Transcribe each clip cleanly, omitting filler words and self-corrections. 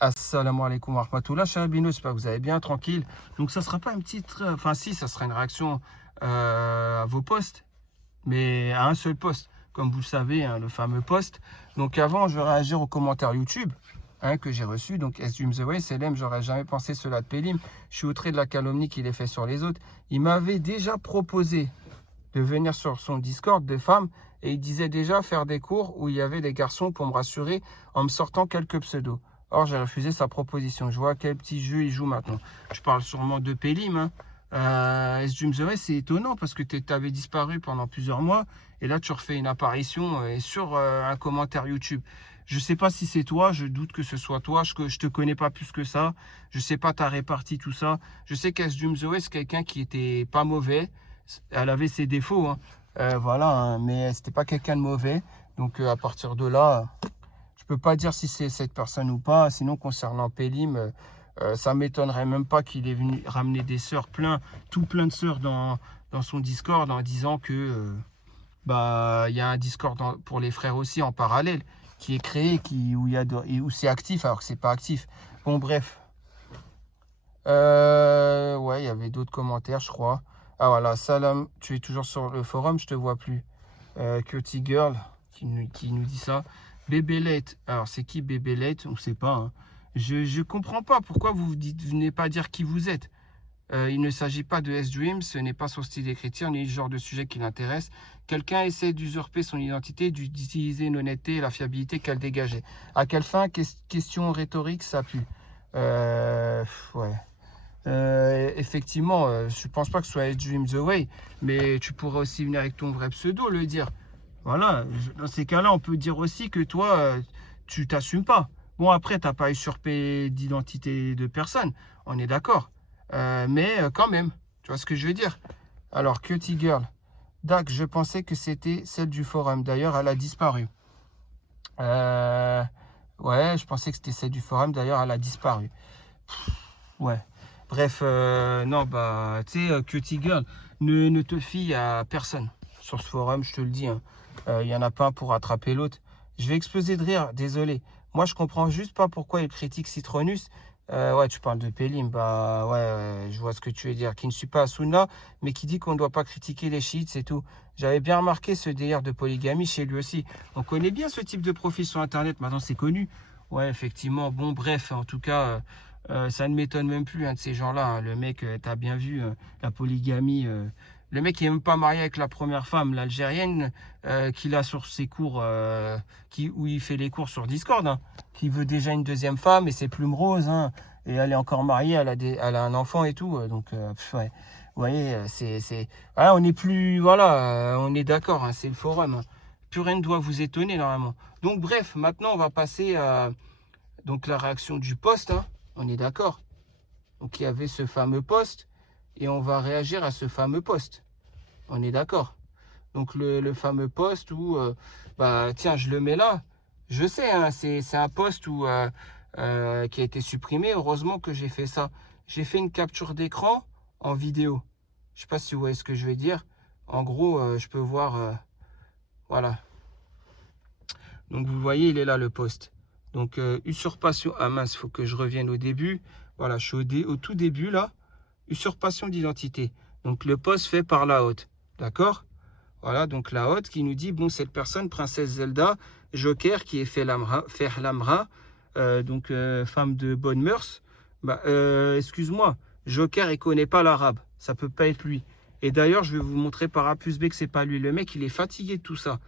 Assalamu alaikum wa rahmatullah, Chabino, j'espère que vous allez bien, tranquille. Donc ça sera pas une petite, enfin si, ça sera une réaction à vos posts, mais à un seul post, comme vous le savez, hein, le fameux post. Donc avant, je vais réagir aux commentaires YouTube que j'ai reçus. Donc Assume the Way, Selem, j'aurais jamais pensé cela de Pélim. Je suis outré de la calomnie qu'il ait fait sur les autres. Il m'avait déjà proposé de venir sur son Discord de femmes et il disait déjà faire des cours où il y avait des garçons pour me rassurer en me sortant quelques pseudos. Or, j'ai refusé sa proposition. Je vois quel petit jeu il joue maintenant. Je parle sûrement de Pélim. Assume the Way, c'est étonnant parce que tu avais disparu pendant plusieurs mois et là, tu refais une apparition sur un commentaire YouTube. Je ne sais pas si c'est toi, je doute que ce soit toi, je ne te connais pas plus que ça. Je ne sais pas ta répartie, tout ça. Je sais qu'Assume the Way, c'est quelqu'un qui était pas mauvais. Elle avait ses défauts, hein. Voilà, hein, mais c'était pas quelqu'un de mauvais. Donc à partir de là, je peux pas dire si c'est cette personne ou pas. Sinon, concernant Pélim, ça m'étonnerait même pas qu'il est venu ramener des sœurs tout plein de sœurs dans son Discord en disant que bah il y a un Discord pour les frères aussi en parallèle qui est créé, où c'est actif alors que c'est pas actif. Bon bref. Ouais, il y avait d'autres commentaires, je crois. Ah voilà, Salam, tu es toujours sur le forum, je te vois plus. Cutie Girl qui nous dit ça. Bébé Late, alors c'est qui Bébé Late? On ne sait pas, hein. Je comprends pas pourquoi vous venez pas dire qui vous êtes. Il ne s'agit pas de S-Dream, ce n'est pas son style d'écriture ni le genre de sujet qui l'intéresse. Quelqu'un essaie d'usurper son identité, d'utiliser l'honnêteté et la fiabilité qu'elle dégageait. À quelle fin? Question rhétorique, ça pue. Ouais. Effectivement, je pense pas que ce soit Dream the Way, mais tu pourrais aussi venir avec ton vrai pseudo, le dire. Voilà, dans ces cas-là, on peut dire aussi que toi, tu t'assumes pas. Bon, après, t'as pas usurpé d'identité de personne, on est d'accord. Mais quand même, tu vois ce que je veux dire. Alors, Cutie Girl, Dac, je pensais que c'était celle du forum. D'ailleurs, elle a disparu. Euh, ouais, je pensais que c'était celle du forum. D'ailleurs, elle a disparu. Ouais. Bref, non, bah, tu sais, Cutie Girl, ne te fie à personne sur ce forum, je te le dis, hein. Il y en a pas un pour attraper l'autre. Je vais exploser de rire, désolé. Moi, je comprends juste pas pourquoi il critique Citronus. Ouais, tu parles de Pélim, bah ouais, je vois ce que tu veux dire. Qui ne suit pas Asuna, mais qui dit qu'on ne doit pas critiquer les chiites, c'est tout. J'avais bien remarqué ce délire de polygamie chez lui aussi. On connaît bien ce type de profil sur Internet, maintenant c'est connu. Ouais, effectivement, bon, bref, en tout cas, ça ne m'étonne même plus, hein, de ces gens-là, hein. Le mec, t'as bien vu, la polygamie. Le mec, il n'est même pas marié avec la première femme, l'Algérienne, qu'il a sur ses cours, où il fait les cours sur Discord, hein, qui veut déjà une deuxième femme, et c'est Plume Rose, hein, et elle est encore mariée, elle a un enfant et tout. Donc, ouais. Vous voyez, ouais, on est plus, voilà, on est d'accord, hein, c'est le forum, hein. Plus rien ne doit vous étonner, normalement. Donc, bref, maintenant, on va passer à donc, la réaction du post, hein. On est d'accord. Donc il y avait ce fameux post et on va réagir à ce fameux post. On est d'accord. Donc le fameux post où, bah tiens, je le mets là. Je sais, hein, c'est un post qui a été supprimé. Heureusement que j'ai fait ça. J'ai fait une capture d'écran en vidéo. Je ne sais pas si vous voyez ce que je vais dire. En gros, je peux voir, voilà. Donc vous voyez, il est là le post. Donc usurpation, ah mince, il faut que je revienne au début. Voilà, je suis au tout début là. Usurpation d'identité. Donc le post fait par la haute. D'accord? Voilà, donc la haute qui nous dit, bon, cette personne, princesse Zelda, Joker, qui est Ferlamra, donc femme de bonne mœurs. Bah, excuse-moi, Joker, il connaît pas l'arabe. Ça peut pas être lui. Et d'ailleurs, je vais vous montrer par A plus B que c'est pas lui. Le mec, il est fatigué de tout ça.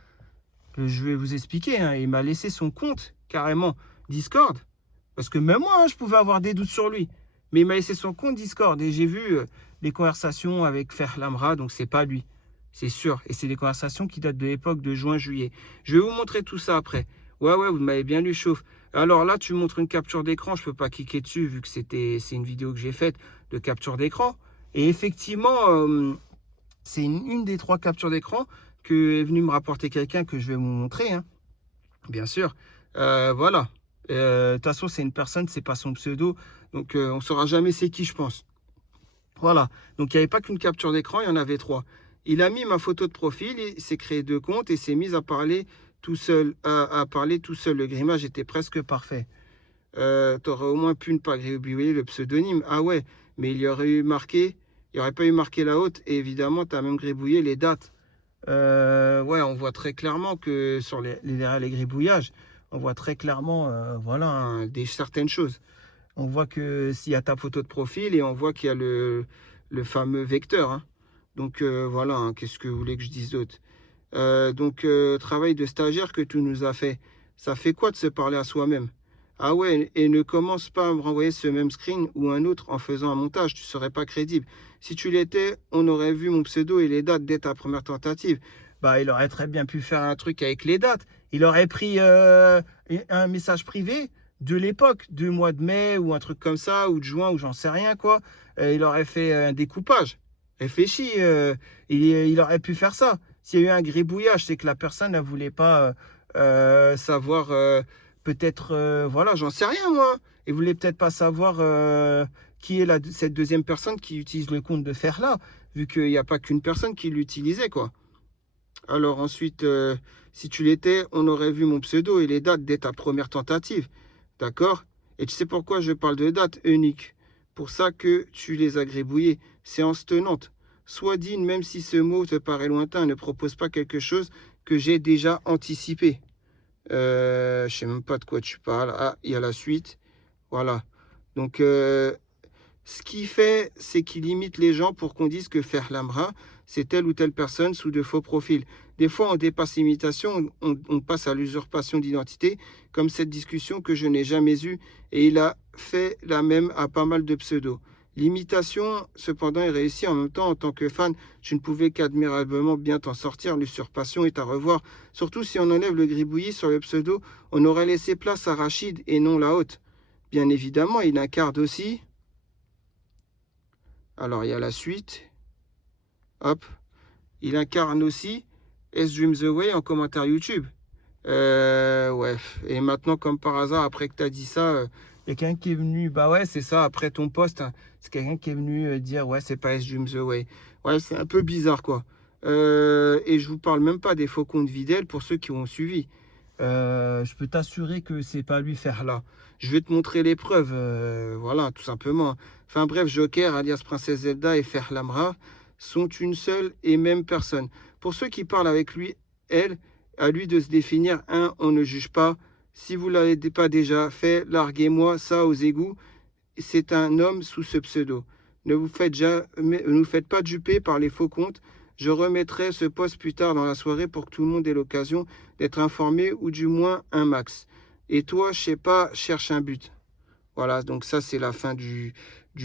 Je vais vous expliquer, hein, il m'a laissé son compte, carrément, Discord. Parce que même moi, hein, je pouvais avoir des doutes sur lui. Mais il m'a laissé son compte Discord et j'ai vu les conversations avec Ferlamra, donc c'est pas lui. C'est sûr. Et c'est des conversations qui datent de l'époque de juin-juillet. Je vais vous montrer tout ça après. Ouais, ouais, vous m'avez bien lu chauffe. Alors là, tu montres une capture d'écran, je peux pas cliquer dessus vu que c'est une vidéo que j'ai faite de capture d'écran. Et effectivement, c'est une des 3 captures d'écran que est venu me rapporter quelqu'un que je vais vous montrer, hein, bien sûr. Voilà. De toute façon, c'est une personne, c'est pas son pseudo. Donc, on ne saura jamais c'est qui, je pense. Voilà. Donc, il n'y avait pas qu'une capture d'écran, il y en avait 3. Il a mis ma photo de profil, il s'est créé 2 comptes et s'est mis à parler tout seul. Le grimage était presque parfait. tu aurais au moins pu ne pas gribouiller le pseudonyme. Ah ouais, mais il y aurait eu marqué, il n'y aurait pas eu marqué la haute, et évidemment, tu as même gribouillé les dates. Ouais, on voit très clairement que sur les gribouillages, on voit très clairement voilà, hein, certaines choses. On voit que s'il y a ta photo de profil et on voit qu'il y a le fameux vecteur. Hein. Donc voilà, hein, qu'est-ce que vous voulez que je dise d'autre? Travail de stagiaire que tu nous as fait. Ça fait quoi de se parler à soi-même? Ah ouais, et ne commence pas à me renvoyer ce même screen ou un autre en faisant un montage, tu ne serais pas crédible. Si tu l'étais, on aurait vu mon pseudo et les dates dès ta première tentative. Bah, il aurait très bien pu faire un truc avec les dates. Il aurait pris un message privé de l'époque, du mois de mai ou un truc comme ça, ou de juin, ou j'en sais rien quoi. Il aurait fait un découpage. Réfléchis, il aurait pu faire ça. S'il y a eu un gribouillage, c'est que la personne ne voulait pas savoir, peut-être, voilà, j'en sais rien moi. Il voulait peut-être pas savoir qui est cette deuxième personne qui utilise le compte de Ferla, vu qu'il n'y a pas qu'une personne qui l'utilisait, quoi. Alors ensuite, si tu l'étais, on aurait vu mon pseudo et les dates dès ta première tentative. D'accord? Et tu sais pourquoi je parle de dates uniques? Pour ça que tu les as gribouillées. Séance tenante. Sois digne, même si ce mot te paraît lointain, ne propose pas quelque chose que j'ai déjà anticipé. Je sais même pas de quoi tu parles. Ah, il y a la suite. Voilà. Donc, ce qu'il fait, c'est qu'il imite les gens pour qu'on dise que faire l'amra, c'est telle ou telle personne sous de faux profils. Des fois, on dépasse l'imitation, on passe à l'usurpation d'identité, comme cette discussion que je n'ai jamais eue, et il a fait la même à pas mal de pseudos. L'imitation, cependant, est réussie. En même temps, en tant que fan, je ne pouvais qu'admirablement bien t'en sortir. L'usurpation est à revoir. Surtout si on enlève le gribouillis sur le pseudo, on aurait laissé place à Rachid et non la haute. Bien évidemment, il incarne aussi... Alors, il y a la suite. Hop. Il incarne aussi S-Dreams Away en commentaire YouTube. Ouais. Et maintenant, comme par hasard, après que tu as dit ça, il y a quelqu'un qui est venu... Bah ouais, c'est ça, après ton post, hein, c'est quelqu'un qui est venu dire, ouais, c'est pas S-Dreams Away. Ouais, c'est un peu bizarre, quoi. Et je vous parle même pas des faux comptes Videl pour ceux qui ont suivi. Je peux t'assurer que c'est pas lui faire là. Je vais te montrer les preuves, voilà, tout simplement. Enfin bref, Joker, alias Princesse Zelda et Ferlamra sont une seule et même personne. Pour ceux qui parlent avec lui, elle, à lui de se définir. On ne juge pas. Si vous ne l'avez pas déjà fait, larguez-moi ça aux égouts. C'est un homme sous ce pseudo. Ne vous faites pas duper par les faux comptes. Je remettrai ce post plus tard dans la soirée pour que tout le monde ait l'occasion d'être informé ou du moins un max. Et toi, je sais pas, cherche un but. Voilà, donc ça c'est la fin du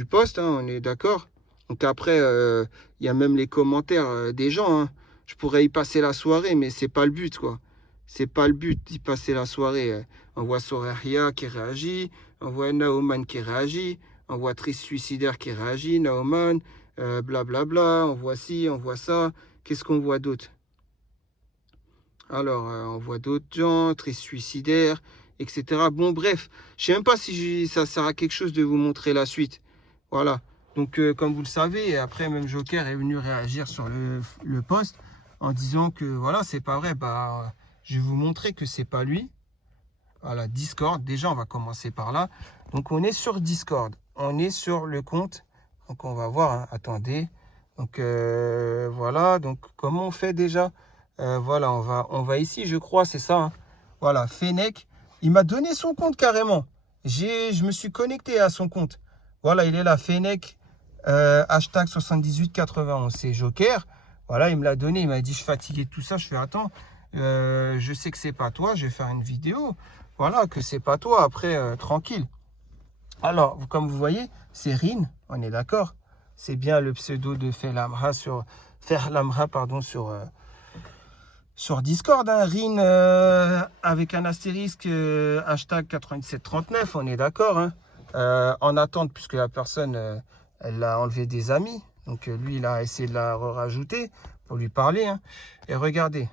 post, hein, on est d'accord. Donc après, il y a même les commentaires des gens. Hein. Je pourrais y passer la soirée, mais c'est pas le but, quoi. C'est pas le but d'y passer la soirée. On voit Soraria qui réagit, on voit Naoman qui réagit, on voit Triste Suicidaire qui réagit, Naoman, blablabla, on voit ci, on voit ça. Qu'est-ce qu'on voit d'autre? Alors, on voit d'autres gens, Triste Suicidaire, etc. Bon, bref, je sais même pas si ça sert à quelque chose de vous montrer la suite. Voilà. Donc, comme vous le savez, après, même Joker est venu réagir sur le post en disant que, voilà, c'est pas vrai. Bah, je vais vous montrer que c'est pas lui. Voilà, Discord. Déjà, on va commencer par là. Donc, on est sur Discord. On est sur le compte. Donc, on va voir. Hein. Attendez. Donc, voilà. Donc, comment on fait déjà? Voilà, on va ici, je crois, c'est ça. Hein. Voilà, Fennec. Il m'a donné son compte carrément. Je me suis connecté à son compte. Voilà, il est là, Fennec, hashtag 7891. C'est Joker. Voilà, il me l'a donné. Il m'a dit, je suis fatigué de tout ça. Je fais, attends, je sais que c'est pas toi. Je vais faire une vidéo. Voilà, que c'est pas toi. Après, tranquille. Alors, comme vous voyez, c'est Rin. On est d'accord. C'est bien le pseudo de Ferlamra sur Discord, hein, Rin avec un astérisque hashtag 9739, on est d'accord. Hein, en attente, puisque la personne, elle a enlevé des amis. Donc lui, il a essayé de la rajouter pour lui parler. Hein. Et regardez,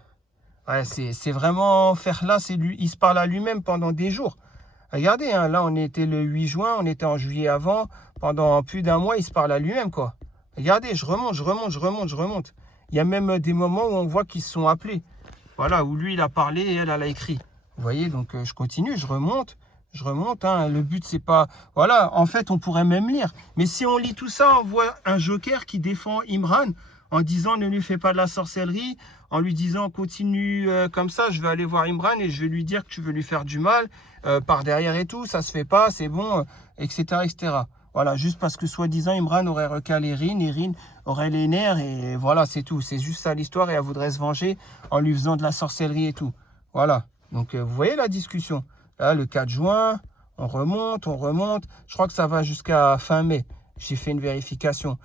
ouais, c'est vraiment faire là, c'est lui, il se parle à lui-même pendant des jours. Regardez, hein, là on était le 8 juin, on était en juillet avant. Pendant plus d'un mois, il se parle à lui-même, quoi. Regardez, je remonte. Il y a même des moments où on voit qu'ils se sont appelés. Voilà, où lui, il a parlé et elle a écrit. Vous voyez, donc je continue, je remonte. Je remonte, hein. Le but, c'est pas... Voilà, en fait, on pourrait même lire. Mais si on lit tout ça, on voit un joker qui défend Imran en disant ne lui fais pas de la sorcellerie, en lui disant continue comme ça, je vais aller voir Imran et je vais lui dire que tu veux lui faire du mal par derrière et tout, ça se fait pas, c'est bon, etc., etc. Voilà, juste parce que soi-disant Imran aurait recalé Rin et Rin aurait les nerfs et voilà, c'est tout. C'est juste ça l'histoire et elle voudrait se venger en lui faisant de la sorcellerie et tout. Voilà, donc vous voyez la discussion. Là, le 4 juin, on remonte, on remonte. Je crois que ça va jusqu'à fin mai. J'ai fait une vérification.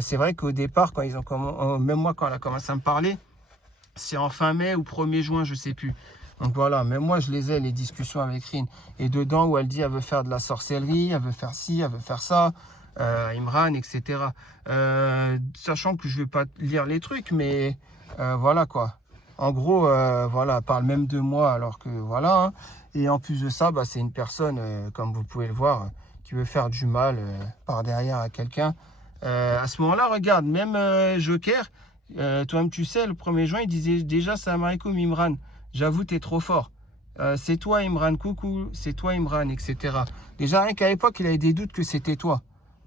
C'est vrai qu'au départ, quand ils ont même moi, quand elle a commencé à me parler, c'est en fin mai ou 1er juin, je ne sais plus. Donc voilà, même moi, je les ai, les discussions avec Rin. Et dedans, où elle dit elle veut faire de la sorcellerie, elle veut faire ci, elle veut faire ça, Imran, etc. Sachant que je ne vais pas lire les trucs, mais voilà quoi. En gros, voilà, elle parle même de moi, alors que voilà. Hein. Et en plus de ça, bah, c'est une personne, comme vous pouvez le voir, qui veut faire du mal par derrière à quelqu'un. À ce moment-là, regarde, même Joker, toi-même tu sais, le 1er juin, il disait déjà salam alaikum Imran, j'avoue, t'es trop fort. C'est toi Imran, coucou, c'est toi Imran, etc. Déjà, rien qu'à l'époque, il avait des doutes que c'était toi,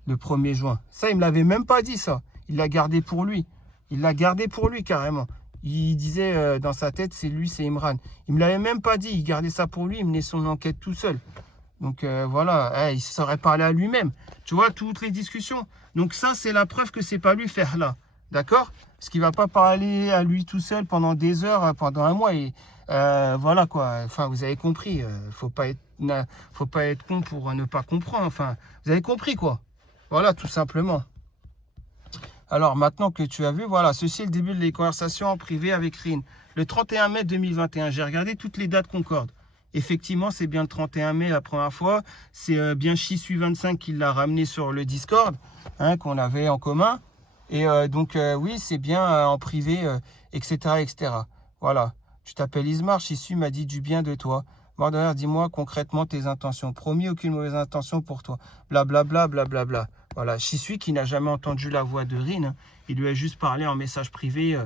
le 1er juin. Ça, il me l'avait même pas dit, ça. Il l'a gardé pour lui. Il l'a gardé pour lui, carrément. Il disait dans sa tête, c'est lui, c'est Imran. Il me l'avait même pas dit, il gardait ça pour lui, il menait son enquête tout seul. Donc voilà, il se serait parlé à lui-même. Tu vois, toutes les discussions. Donc ça, c'est la preuve que c'est pas lui faire là. D'accord? Parce qu'il va pas parler à lui tout seul pendant des heures, pendant un mois. Et voilà quoi. Enfin, vous avez compris. Faut pas être con pour ne pas comprendre. Enfin, vous avez compris quoi. Voilà, tout simplement. Alors maintenant que tu as vu, voilà, ceci est le début des conversations en privé avec Rin. Le 31 mai 2021, j'ai regardé toutes les dates concordent. Effectivement, c'est bien le 31 mai la première fois. C'est bien Chisui25 qui l'a ramené sur le Discord, hein, qu'on avait en commun. Et donc, oui, c'est bien en privé, etc., etc. Voilà. Tu t'appelles Ismar, Chisui m'a dit du bien de toi. Mordoner, dis-moi concrètement tes intentions. Promis, aucune mauvaise intention pour toi. Blablabla, blablabla. Voilà. Chisui qui n'a jamais entendu la voix de Rin. Hein. Il lui a juste parlé en message privé,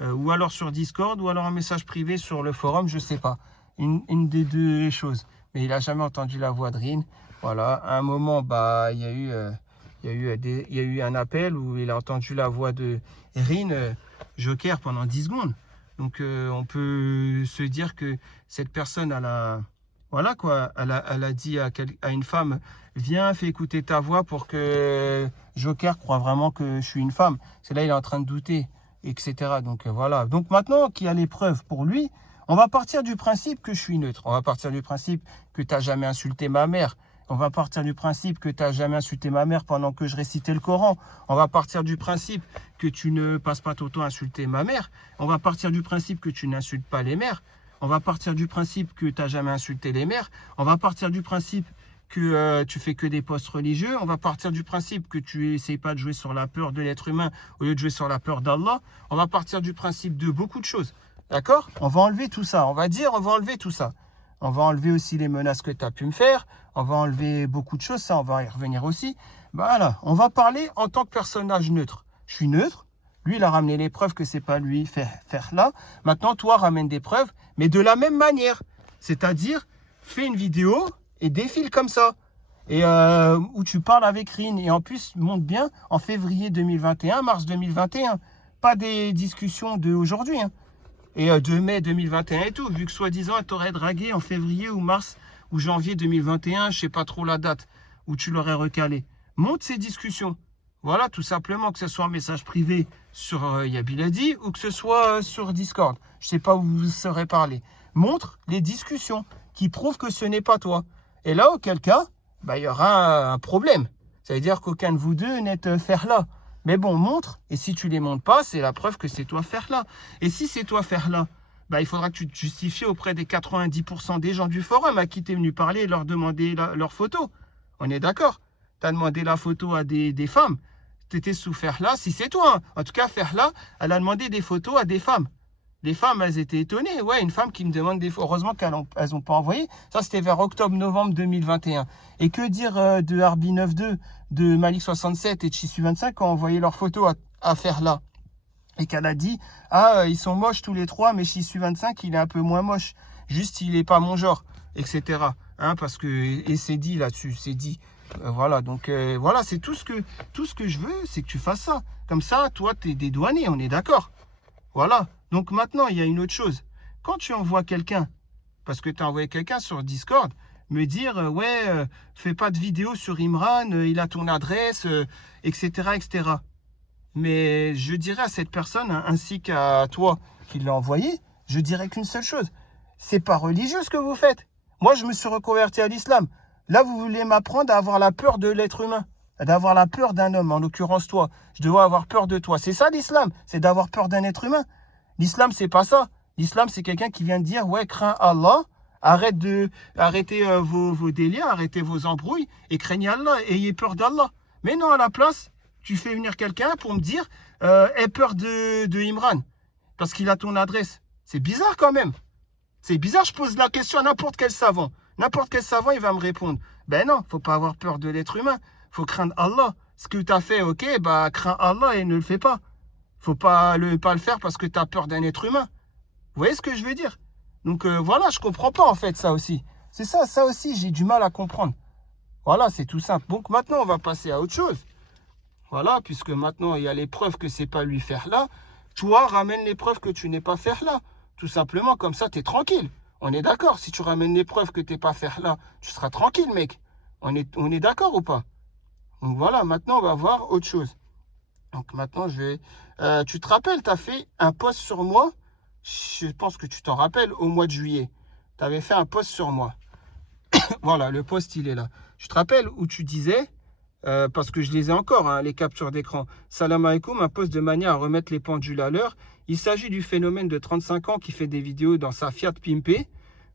ou alors sur Discord, ou alors en message privé sur le forum, je sais pas. Une des deux choses. Mais il n'a jamais entendu la voix de Rin. Voilà. À un moment, bah, il y a eu un appel où il a entendu la voix de Rin, Joker, pendant 10 secondes. Donc, on peut se dire que cette personne, voilà quoi, elle a dit à une femme, viens, fais écouter ta voix pour que Joker croit vraiment que je suis une femme. C'est là, il est en train de douter, etc. Donc, voilà. Donc, maintenant qu'il y a les preuves pour lui, on va partir du principe que je suis neutre. On va partir du principe que tu n'as jamais insulté ma mère. On va partir du principe que tu n'as jamais insulté ma mère pendant que je récitais le Coran. On va partir du principe que tu ne passes pas ton temps à insulter ma mère. On va partir du principe que tu n'insultes pas les mères. On va partir du principe que tu n'as jamais insulté les mères. On va partir du principe que tu fais que des posts religieux. On va partir du principe que tu n'essayes pas de jouer sur la peur de l'être humain au lieu de jouer sur la peur d'Allah. On va partir du principe de beaucoup de choses. D'accord? On va enlever tout ça. On va enlever tout ça. On va enlever aussi les menaces que tu as pu me faire. On va enlever beaucoup de choses. Ça, on va y revenir aussi. Voilà. On va parler en tant que personnage neutre. Je suis neutre. Lui, il a ramené les preuves que c'est pas lui faire là. Maintenant, toi, ramène des preuves, mais de la même manière. C'est-à-dire, fais une vidéo et défile comme ça. Et où tu parles avec Rin. Et en plus, monte bien en février 2021, mars 2021. Pas des discussions d'aujourd'hui. Hein. Et de mai 2021 et tout, vu que soi-disant elle t'aurait dragué en février ou mars ou janvier 2021, je sais pas trop la date, où tu l'aurais recalé. Monte ces discussions. Voilà, tout simplement, que ce soit un message privé sur Yabiladi ou que ce soit sur Discord. Je sais pas où vous serez parlé. Montre les discussions qui prouvent que ce n'est pas toi. Et là, auquel cas, bah, il y aura un problème. Ça veut dire qu'aucun de vous deux n'est faire là. Mais bon, montre, et si tu les montres pas, c'est la preuve que c'est toi faire là. Et si c'est toi faire là, bah, il faudra que tu te justifies auprès des 90% des gens du forum à qui tu es venu parler et leur demander leur photo. On est d'accord? Tu as demandé la photo à des femmes. Tu étais sous faire là, si c'est toi. Hein. En tout cas, faire là, elle a demandé des photos à des femmes. Les femmes, elles étaient étonnées. Ouais, une femme qui me demande des photos. Heureusement qu'elles n'ont pas envoyé. Ça, c'était vers octobre-novembre 2021. Et que dire de Arbi 92, de Malik 67 et de Chissu 25 qui ont envoyé leurs photos à faire là. Et qu'elle a dit, ah, ils sont moches tous les trois, mais Chissu 25, il est un peu moins moche. Juste, il n'est pas mon genre, etc. hein, parce que, et c'est dit là-dessus, c'est dit. Voilà, donc voilà, c'est tout ce que je veux, c'est que tu fasses ça. Comme ça, toi, tu es dédouané, on est d'accord. Voilà. Donc maintenant, il y a une autre chose. Quand tu envoies quelqu'un, parce que tu as envoyé quelqu'un sur Discord, me dire, ouais, fais pas de vidéo sur Imran, il a ton adresse, etc., etc. Mais je dirais à cette personne, hein, ainsi qu'à toi qui l'as envoyé, je dirais qu'une seule chose. C'est pas religieux ce que vous faites. Moi, je me suis reconverti à l'islam. Là, vous voulez m'apprendre à avoir la peur de l'être humain, d'avoir la peur d'un homme, en l'occurrence toi. Je dois avoir peur de toi. C'est ça l'islam, c'est d'avoir peur d'un être humain. L'islam, c'est pas ça. L'islam, c'est quelqu'un qui vient de dire, ouais, crains Allah, arrêtez vos délires, arrêtez vos embrouilles et craignez Allah, ayez peur d'Allah. Mais non, à la place, tu fais venir quelqu'un pour me dire, aie peur de Imran, parce qu'il a ton adresse. C'est bizarre quand même. C'est bizarre, je pose la question à n'importe quel savant. N'importe quel savant, il va me répondre. Ben non, faut pas avoir peur de l'être humain. Faut craindre Allah. Ce que tu as fait, ok, bah crains Allah et ne le fais pas. Faut pas le faire parce que tu as peur d'un être humain. Vous voyez ce que je veux dire? Donc voilà, je comprends pas en fait ça aussi. C'est ça aussi, j'ai du mal à comprendre. Voilà, c'est tout simple. Donc maintenant, on va passer à autre chose. Voilà, puisque maintenant, il y a les preuves que c'est pas lui faire là. Toi, ramène les preuves que tu n'es pas faire là. Tout simplement, comme ça, tu es tranquille. On est d'accord. Si tu ramènes les preuves que tu n'es pas faire là, tu seras tranquille, mec. On est d'accord ou pas? Donc voilà, maintenant, on va voir autre chose. Donc maintenant, je vais... tu te rappelles, tu as fait un post sur moi. Je pense que tu t'en rappelles, au mois de juillet. Tu avais fait un post sur moi. Voilà, le post, il est là. Tu te rappelles où tu disais... parce que je les ai encore, hein, les captures d'écran. Salam alaikum, un poste de manière à remettre les pendules à l'heure. Il s'agit du phénomène de 35 ans qui fait des vidéos dans sa Fiat pimpée.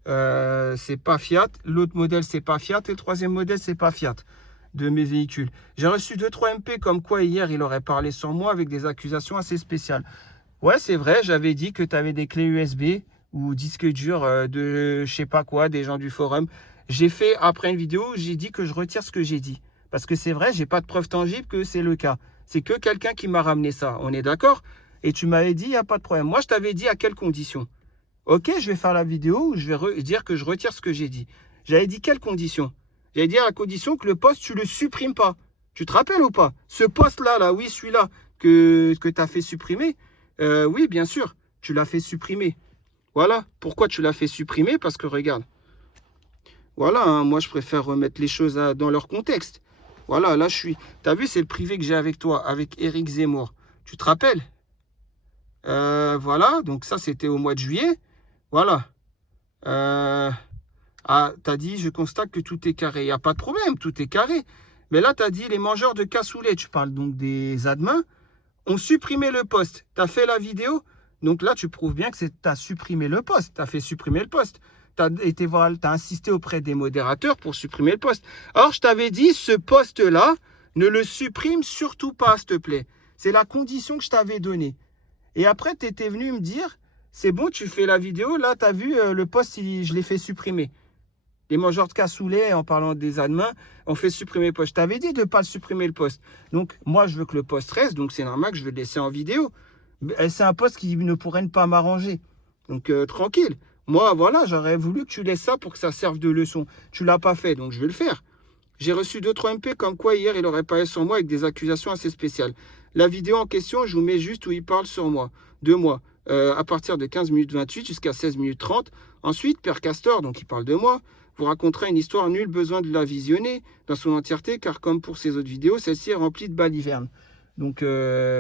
C'est pas Fiat. L'autre modèle, c'est pas Fiat. Et le troisième modèle, c'est pas Fiat de mes véhicules. J'ai reçu 2-3 MP comme quoi hier, il aurait parlé sur moi avec des accusations assez spéciales. Ouais, c'est vrai, j'avais dit que tu avais des clés USB ou disques durs de je sais pas quoi, des gens du forum. J'ai fait, après une vidéo, j'ai dit que je retire ce que j'ai dit. Parce que c'est vrai, j'ai pas de preuve tangible que c'est le cas. C'est que quelqu'un qui m'a ramené ça. On est d'accord? Et tu m'avais dit, il n'y a pas de problème. Moi, je t'avais dit à quelles conditions. Ok, je vais faire la vidéo où je vais dire que je retire ce que j'ai dit. J'avais dit quelles conditions? J'avais dit à la condition que le post, tu le supprimes pas. Tu te rappelles ou pas? Ce post-là, là, oui, celui-là, que tu as fait supprimer. Oui, bien sûr, tu l'as fait supprimer. Voilà. Pourquoi tu l'as fait supprimer? Parce que regarde. Voilà, hein, moi, je préfère remettre les choses dans leur contexte. Voilà, là, je suis... T'as vu, c'est le privé que j'ai avec toi, avec Éric Zemmour. Tu te rappelles? Voilà, donc ça, c'était au mois de juillet. Voilà. Ah, t'as dit, je constate que tout est carré. Il n'y a pas de problème, tout est carré. Mais là, t'as dit, les mangeurs de cassoulet, tu parles donc des admins, ont supprimé le post. T'as fait la vidéo. Donc là, tu prouves bien que t'as supprimé le post. T'as fait supprimer le post. T'as insisté auprès des modérateurs pour supprimer le post. Or, je t'avais dit, ce post-là, ne le supprime surtout pas, s'il te plaît. C'est la condition que je t'avais donnée. Et après, tu étais venu me dire, c'est bon, tu fais la vidéo, là, tu as vu, le post, je l'ai fait supprimer. Les mangeurs de cassoulet, en parlant des admins, ont fait supprimer le post. Je t'avais dit de ne pas supprimer le post. Donc, moi, je veux que le post reste, donc c'est normal que je vais le laisser en vidéo. C'est un post qui ne pourrait pas m'arranger. Donc, tranquille. Moi, voilà, j'aurais voulu que tu laisses ça pour que ça serve de leçon. Tu ne l'as pas fait, donc je vais le faire. J'ai reçu 2-3 MP comme quoi hier, il aurait parlé sur moi avec des accusations assez spéciales. La vidéo en question, je vous mets juste où il parle sur moi, de moi, à partir de 15 minutes 28 jusqu'à 16 minutes 30. Ensuite, Père Castor, donc il parle de moi, vous racontera une histoire, nul besoin de la visionner dans son entièreté, car comme pour ses autres vidéos, celle-ci est remplie de balivernes. Donc,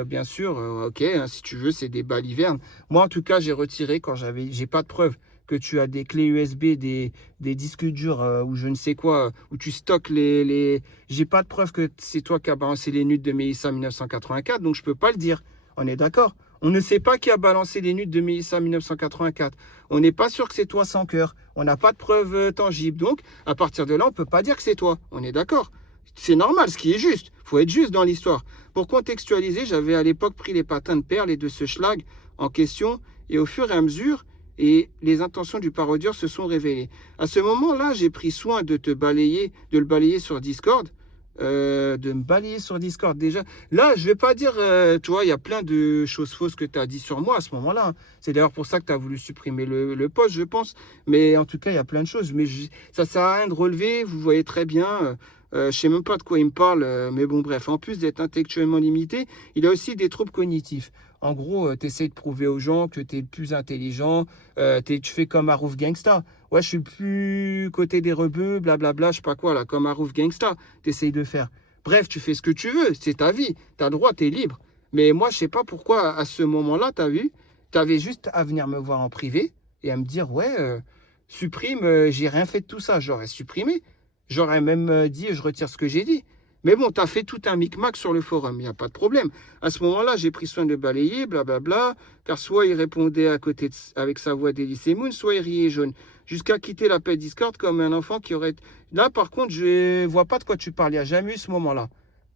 bien sûr, ok, hein, si tu veux, c'est des balivernes. Moi, en tout cas, j'ai retiré quand j'ai pas de preuve que tu as des clés USB, des disques durs ou je ne sais quoi, où tu stockes les... J'ai pas de preuve que c'est toi qui as balancé les nudes de Mélissa 1984, donc je peux pas le dire. On est d'accord? On ne sait pas qui a balancé les nudes de Mélissa 1984. On n'est pas sûr que c'est toi sans cœur. On n'a pas de preuve tangible. Donc, à partir de là, on ne peut pas dire que c'est toi. On est d'accord? C'est normal, ce qui est juste. Il faut être juste dans l'histoire. Pour contextualiser, j'avais à l'époque pris les patins de perles et de ce schlag en question. Et au fur et à mesure, les intentions du parodieur se sont révélées. À ce moment-là, j'ai pris soin de le balayer sur Discord. de me balayer sur Discord. Déjà, là, je vais pas dire, tu vois, il y a plein de choses fausses que tu as dit sur moi à ce moment-là. C'est d'ailleurs pour ça que tu as voulu supprimer le post, je pense. Mais en tout cas, il y a plein de choses. Mais ça sert à rien de relever, vous voyez très bien. Je sais même pas de quoi il me parle, mais bon, bref. En plus d'être intellectuellement limité, il a aussi des troubles cognitifs. En gros, tu essaies de prouver aux gens que tu es le plus intelligent. Tu fais comme Harouf Gangsta. Ouais, je suis le plus côté des rebeux, blablabla, je sais pas quoi, là, comme Harouf Gangsta. Tu essayes de faire. Bref, tu fais ce que tu veux, c'est ta vie. Tu as le droit, tu es libre. Mais moi, je sais pas pourquoi, à ce moment-là, tu as vu, tu avais juste à venir me voir en privé et à me dire, ouais, supprime, j'ai rien fait de tout ça. J'aurais supprimé. J'aurais même dit, je retire ce que j'ai dit. Mais bon, tu as fait tout un micmac sur le forum, il n'y a pas de problème. À ce moment-là, j'ai pris soin de balayer, blablabla, car soit il répondait à côté avec sa voix d'Elysée Moon, soit il riait jaune. Jusqu'à quitter l'appel Discord comme un enfant qui aurait... Là, par contre, je ne vois pas de quoi tu parles. Il n'y a jamais eu ce moment-là.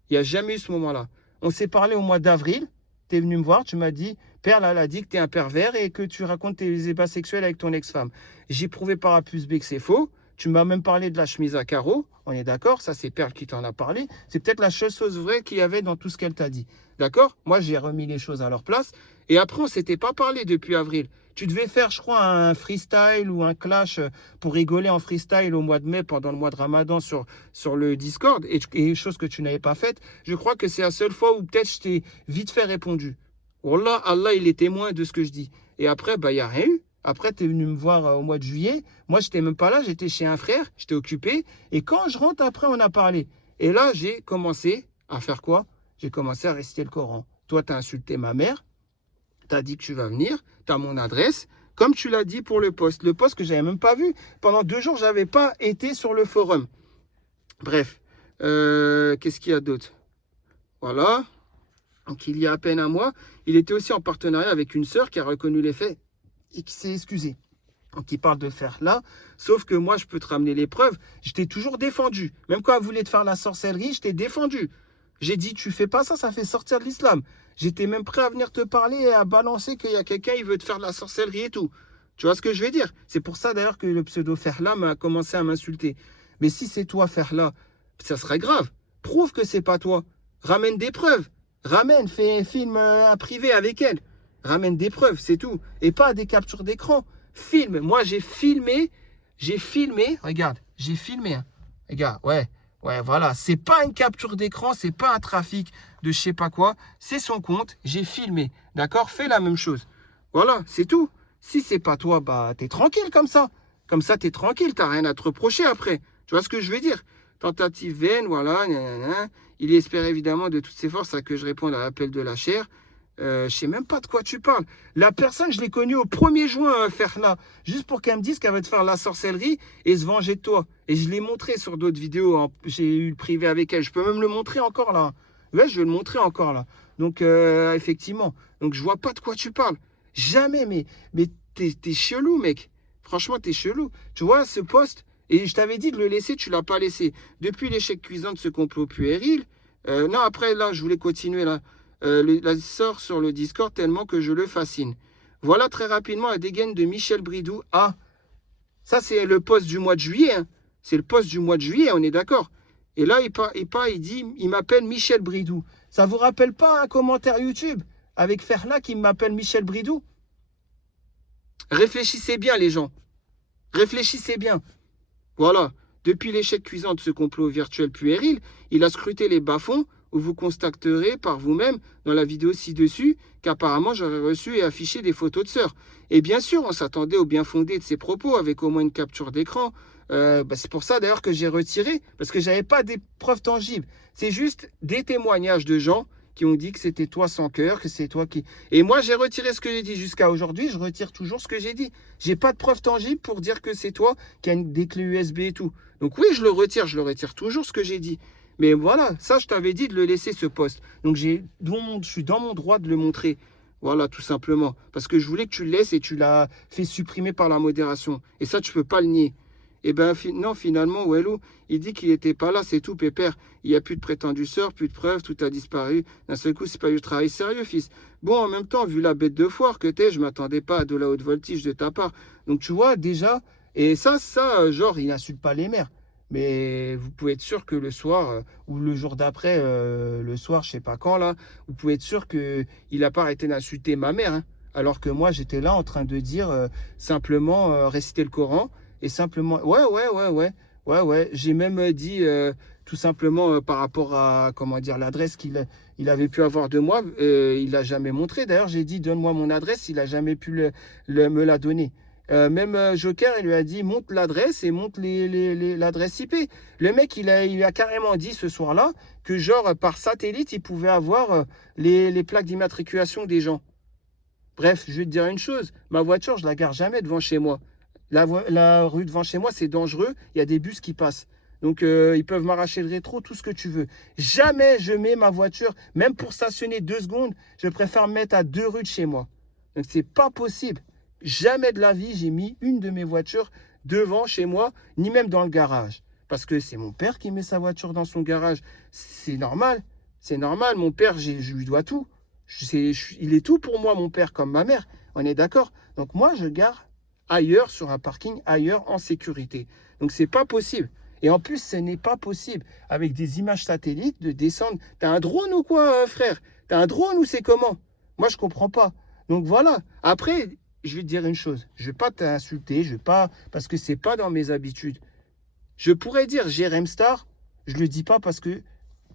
Il n'y a jamais eu ce moment-là. On s'est parlé au mois d'avril. Tu es venu me voir, tu m'as dit, Perle, elle a dit que tu es un pervers et que tu racontes tes ébats sexuels avec ton ex-femme. J'ai prouvé par A plus B que c'est faux. Tu m'as même parlé de la chemise à carreaux. On est d'accord? Ça, c'est Perle qui t'en a parlé. C'est peut-être la seule chose vraie qu'il y avait dans tout ce qu'elle t'a dit. D'accord? Moi, j'ai remis les choses à leur place. Et après, on ne s'était pas parlé depuis avril. Tu devais faire, je crois, un freestyle ou un clash pour rigoler en freestyle au mois de mai, pendant le mois de Ramadan sur le Discord, et chose que tu n'avais pas faite. Je crois que c'est la seule fois où peut-être je t'ai vite fait répondu. Wallah, Allah, il est témoin de ce que je dis. Et après, bah, il n'y a rien eu. Après, tu es venu me voir au mois de juillet. Moi, je n'étais même pas là. J'étais chez un frère. J'étais occupé. Et quand je rentre, après, on a parlé. Et là, j'ai commencé à faire quoi? J'ai commencé à réciter le Coran. Toi, tu as insulté ma mère. Tu as dit que tu vas venir. Tu as mon adresse. Comme tu l'as dit pour le post. Le post que je n'avais même pas vu. Pendant 2 jours, je n'avais pas été sur le forum. Bref. Qu'est-ce qu'il y a d'autre? Voilà. Donc, il y a à peine un mois, il était aussi en partenariat avec une sœur qui a reconnu les faits et qui s'est excusée. Donc, il parle de faire là, sauf que moi, je peux te ramener les preuves. Je t'ai toujours défendu. Même quand elle voulait te faire la sorcellerie, je t'ai défendu. J'ai dit, tu fais pas ça, ça fait sortir de l'islam. J'étais même prêt à venir te parler et à balancer qu'il y a quelqu'un qui veut te faire de la sorcellerie et tout. Tu vois ce que je veux dire? C'est pour ça d'ailleurs que le pseudo Ferla m'a commencé à m'insulter. Mais si c'est toi Ferla, ça serait grave. Prouve que c'est pas toi. Ramène des preuves. Ramène, fais un film privé avec elle. Ramène des preuves, c'est tout. Et pas des captures d'écran. Filme. Moi, j'ai filmé. Regarde, j'ai filmé. Hein. Regarde, ouais, voilà. C'est pas une capture d'écran, c'est pas un trafic de je sais pas quoi. C'est son compte. J'ai filmé. D'accord? Fais la même chose. Voilà, c'est tout. Si c'est pas toi, bah, t'es tranquille comme ça. Comme ça, t'es tranquille. T'as rien à te reprocher après. Tu vois ce que je veux dire? Tentative vaine, voilà. Nanana. Il espère évidemment de toutes ses forces à que je réponde à l'appel de la chair. Je sais même pas de quoi tu parles. La personne, je l'ai connue au 1er juin, Ferla, juste pour qu'elle me dise qu'elle va te faire la sorcellerie et se venger de toi. Et je l'ai montré sur d'autres vidéos. Hein. J'ai eu le privé avec elle. Je peux même le montrer encore là. Ouais, je vais le montrer encore là. Donc, effectivement. Donc, je vois pas de quoi tu parles. Jamais, mais t'es chelou, mec. Franchement, t'es chelou. Tu vois, ce poste, et je t'avais dit de le laisser, tu l'as pas laissé. Depuis l'échec cuisant de ce complot puéril, non, après, là, je voulais continuer, là. La sort sur le Discord tellement que je le fascine. Voilà très rapidement la dégaine de Michel Bridou. Ah, ça, c'est le post du mois de juillet. Hein. C'est le post du mois de juillet, on est d'accord. Et là, il dit, il m'appelle Michel Bridou. Ça vous rappelle pas un commentaire YouTube avec Ferla qui m'appelle Michel Bridou? Réfléchissez bien, les gens. Réfléchissez bien. Voilà. Depuis l'échec cuisant de ce complot virtuel puéril, il a scruté les bas-fonds où vous constaterez par vous-même dans la vidéo ci-dessus qu'apparemment j'aurais reçu et affiché des photos de sœurs. Et bien sûr, on s'attendait au bien fondé de ses propos avec au moins une capture d'écran. C'est pour ça d'ailleurs que j'ai retiré, parce que j'avais pas des preuves tangibles. C'est juste des témoignages de gens qui ont dit que c'était toi sans cœur, que c'est toi qui... Et moi, j'ai retiré ce que j'ai dit jusqu'à aujourd'hui, je retire toujours ce que j'ai dit. J'ai pas de preuves tangibles pour dire que c'est toi qui as des clés USB et tout. Donc oui, je le retire toujours ce que j'ai dit. Mais voilà, ça, je t'avais dit de le laisser, ce poste. Donc, je suis dans mon droit de le montrer. Voilà, tout simplement. Parce que je voulais que tu le laisses et tu l'as fait supprimer par la modération. Et ça, tu peux pas le nier. Eh bien, non, finalement, Wellou, il dit qu'il n'était pas là, c'est tout, pépère. Il n'y a plus de prétendu sœur, plus de preuves, tout a disparu. D'un seul coup, c'est pas du travail sérieux, fils. Bon, en même temps, vu la bête de foire que t'es, je m'attendais pas à de la haute voltige de ta part. Donc, tu vois, déjà, et ça, genre, il n'insulte pas les mères. mais vous pouvez être sûr que le soir ou le jour d'après, le soir, je sais pas quand là, vous pouvez être sûr qu'il n'a pas arrêté d'insulter ma mère, hein. Alors que moi, j'étais là en train de dire simplement réciter le Coran et simplement, ouais. J'ai même dit tout simplement par rapport à, comment dire, l'adresse qu'il avait pu avoir de moi. Il l'a jamais montré. D'ailleurs, j'ai dit, donne-moi mon adresse. Il a jamais pu me la donner. Même Joker, il lui a dit, monte l'adresse et monte l'adresse IP. Le mec, il a carrément dit ce soir-là que, genre, par satellite, il pouvait avoir les plaques d'immatriculation des gens. Bref, je vais te dire une chose, ma voiture, je la gare jamais devant chez moi. La rue devant chez moi, c'est dangereux, il y a des bus qui passent. Donc, ils peuvent m'arracher le rétro, tout ce que tu veux. Jamais je mets ma voiture, même pour stationner 2 secondes, je préfère me mettre à 2 rues de chez moi. Donc, c'est pas possible. Jamais de la vie, j'ai mis une de mes voitures devant chez moi, ni même dans le garage. Parce que c'est mon père qui met sa voiture dans son garage. C'est normal. C'est normal. Mon père, je lui dois tout. Il est tout pour moi, mon père, comme ma mère. On est d'accord? Donc moi, je gare ailleurs, sur un parking, ailleurs, en sécurité. Donc c'est pas possible. Et en plus, ce n'est pas possible, avec des images satellites, de descendre. T'as un drone ou quoi, frère? T'as un drone ou c'est comment? Moi, je comprends pas. Donc voilà. Après, je vais te dire une chose. Je vais pas t'insulter, je vais pas, parce que c'est pas dans mes habitudes. Je pourrais dire Jérém Star, je le dis pas parce que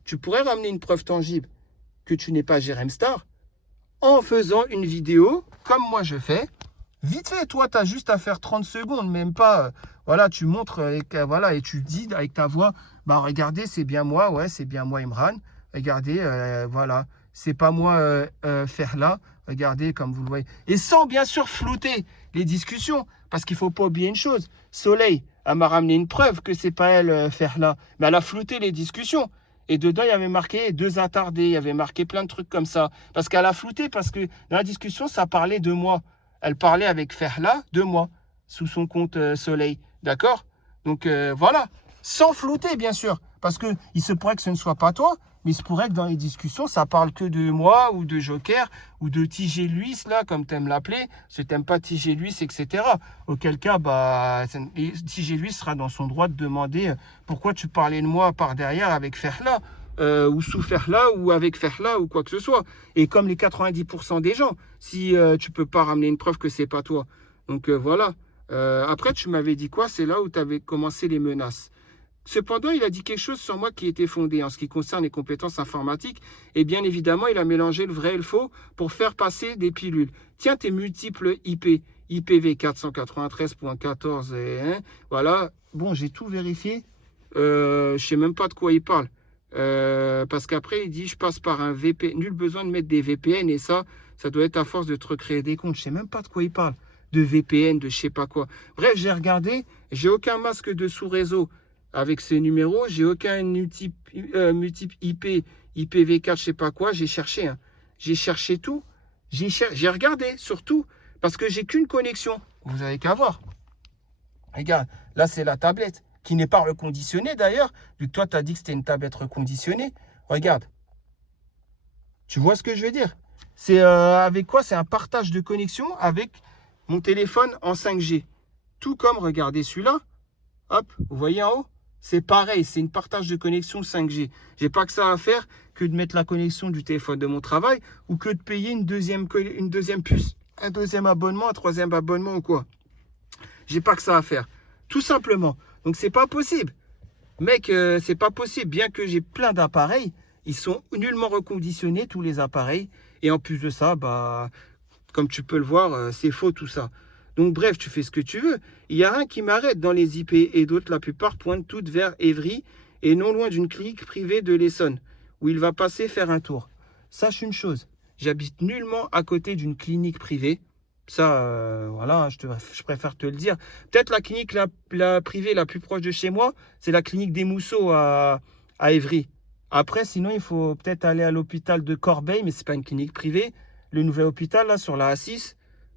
tu pourrais ramener une preuve tangible que tu n'es pas Jérém Star en faisant une vidéo comme moi je fais. Vite fait, toi, tu as juste à faire 30 secondes, même pas. Voilà, tu montres voilà, et tu dis avec ta voix, bah regardez, c'est bien moi, ouais, c'est bien moi, Imran. Regardez, voilà, c'est pas moi faire là. Regardez comme vous le voyez. Et sans bien sûr flouter les discussions, parce qu'il faut pas oublier une chose. Soleil, elle m'a ramené une preuve que c'est pas elle faire là, mais elle a flouté les discussions. Et dedans, il y avait marqué 2 attardés, il y avait marqué plein de trucs comme ça. Parce qu'elle a flouté, parce que dans la discussion, ça parlait de moi. Elle parlait avec Ferla de moi, sous son compte Soleil. D'accord? Donc voilà. Sans flouter, bien sûr. Parce qu'il se pourrait que ce ne soit pas toi, mais il se pourrait que dans les discussions, ça parle que de moi, ou de Joker, ou de TG Luis, là, comme tu aimes l'appeler. Si tu n'aimes pas TG Luis, etc. Auquel cas, bah, TG Luis sera dans son droit de demander pourquoi tu parlais de moi par derrière avec Ferla. Ou sous Ferla, ou avec Ferla, ou quoi que ce soit. Et comme les 90% des gens, si tu peux pas ramener une preuve que c'est pas toi. Donc voilà. Après, tu m'avais dit quoi? C'est là où tu avais commencé les menaces. Cependant, il a dit quelque chose sur moi qui était fondé en ce qui concerne les compétences informatiques. Et bien évidemment, il a mélangé le vrai et le faux pour faire passer des pilules. Tiens, tes multiples IP, IPv 493.14, hein, voilà. Bon, j'ai tout vérifié. Je sais même pas de quoi il parle. Parce qu'après, il dit, je passe par un VPN. Nul besoin de mettre des VPN et ça doit être à force de te recréer des comptes. Je sais même pas de quoi il parle. De VPN, de je sais pas quoi. Bref, j'ai regardé. J'ai aucun masque de sous-réseau avec ces numéros. J'ai aucun multiple IP, IPv4, je sais pas quoi. J'ai cherché. Hein. J'ai cherché tout. J'ai regardé surtout parce que j'ai qu'une connexion. Vous avez qu'à voir. Regarde, là, c'est la tablette qui n'est pas reconditionnée d'ailleurs, vu que toi, tu as dit que c'était une tablette reconditionnée. Regarde. Tu vois ce que je veux dire? C'est avec quoi? C'est un partage de connexion avec mon téléphone en 5G. Tout comme, regardez celui-là. Hop, vous voyez en haut? C'est pareil, c'est une partage de connexion 5G. J'ai pas que ça à faire que de mettre la connexion du téléphone de mon travail ou que de payer une deuxième puce, un deuxième abonnement, un troisième abonnement ou quoi. J'ai pas que ça à faire. Tout simplement. Donc c'est pas possible. Mec, c'est pas possible. Bien que j'ai plein d'appareils, ils sont nullement reconditionnés, tous les appareils. Et en plus de ça, bah, comme tu peux le voir, c'est faux tout ça. Donc bref, tu fais ce que tu veux. Il n'y a rien qui m'arrête dans les IP et d'autres, la plupart pointent toutes vers Évry et non loin d'une clinique privée de l'Essonne, où il va passer faire un tour. Sache une chose, j'habite nullement à côté d'une clinique privée. Ça, voilà, je préfère te le dire. Peut-être la clinique la privée la plus proche de chez moi, c'est la clinique des Mousseaux à Évry. Après, sinon, il faut peut-être aller à l'hôpital de Corbeil, mais ce n'est pas une clinique privée. Le nouvel hôpital, là, sur la A6.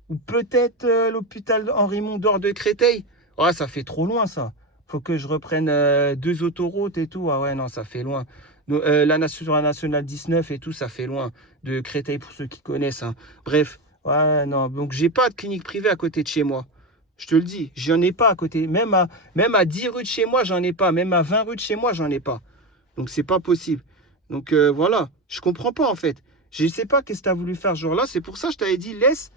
Ou peut-être l'hôpital Henri Mondor de Créteil. Ouais, ça fait trop loin, ça. Faut que je reprenne 2 autoroutes et tout. Ah ouais, non, ça fait loin. Donc, la nationale 19 et tout, ça fait loin. De Créteil, pour ceux qui connaissent. Hein. Bref, ouais, non. Donc, j'ai pas de clinique privée à côté de chez moi. Je te le dis, j'en ai pas à côté. Même à 10 rues de chez moi, j'en ai pas. Même à 20 rues de chez moi, j'en ai pas. Donc, c'est pas possible. Donc, voilà. Je comprends pas, en fait. Je sais pas qu'est-ce que tu as voulu faire ce jour-là. C'est pour ça que je t'avais dit, laisse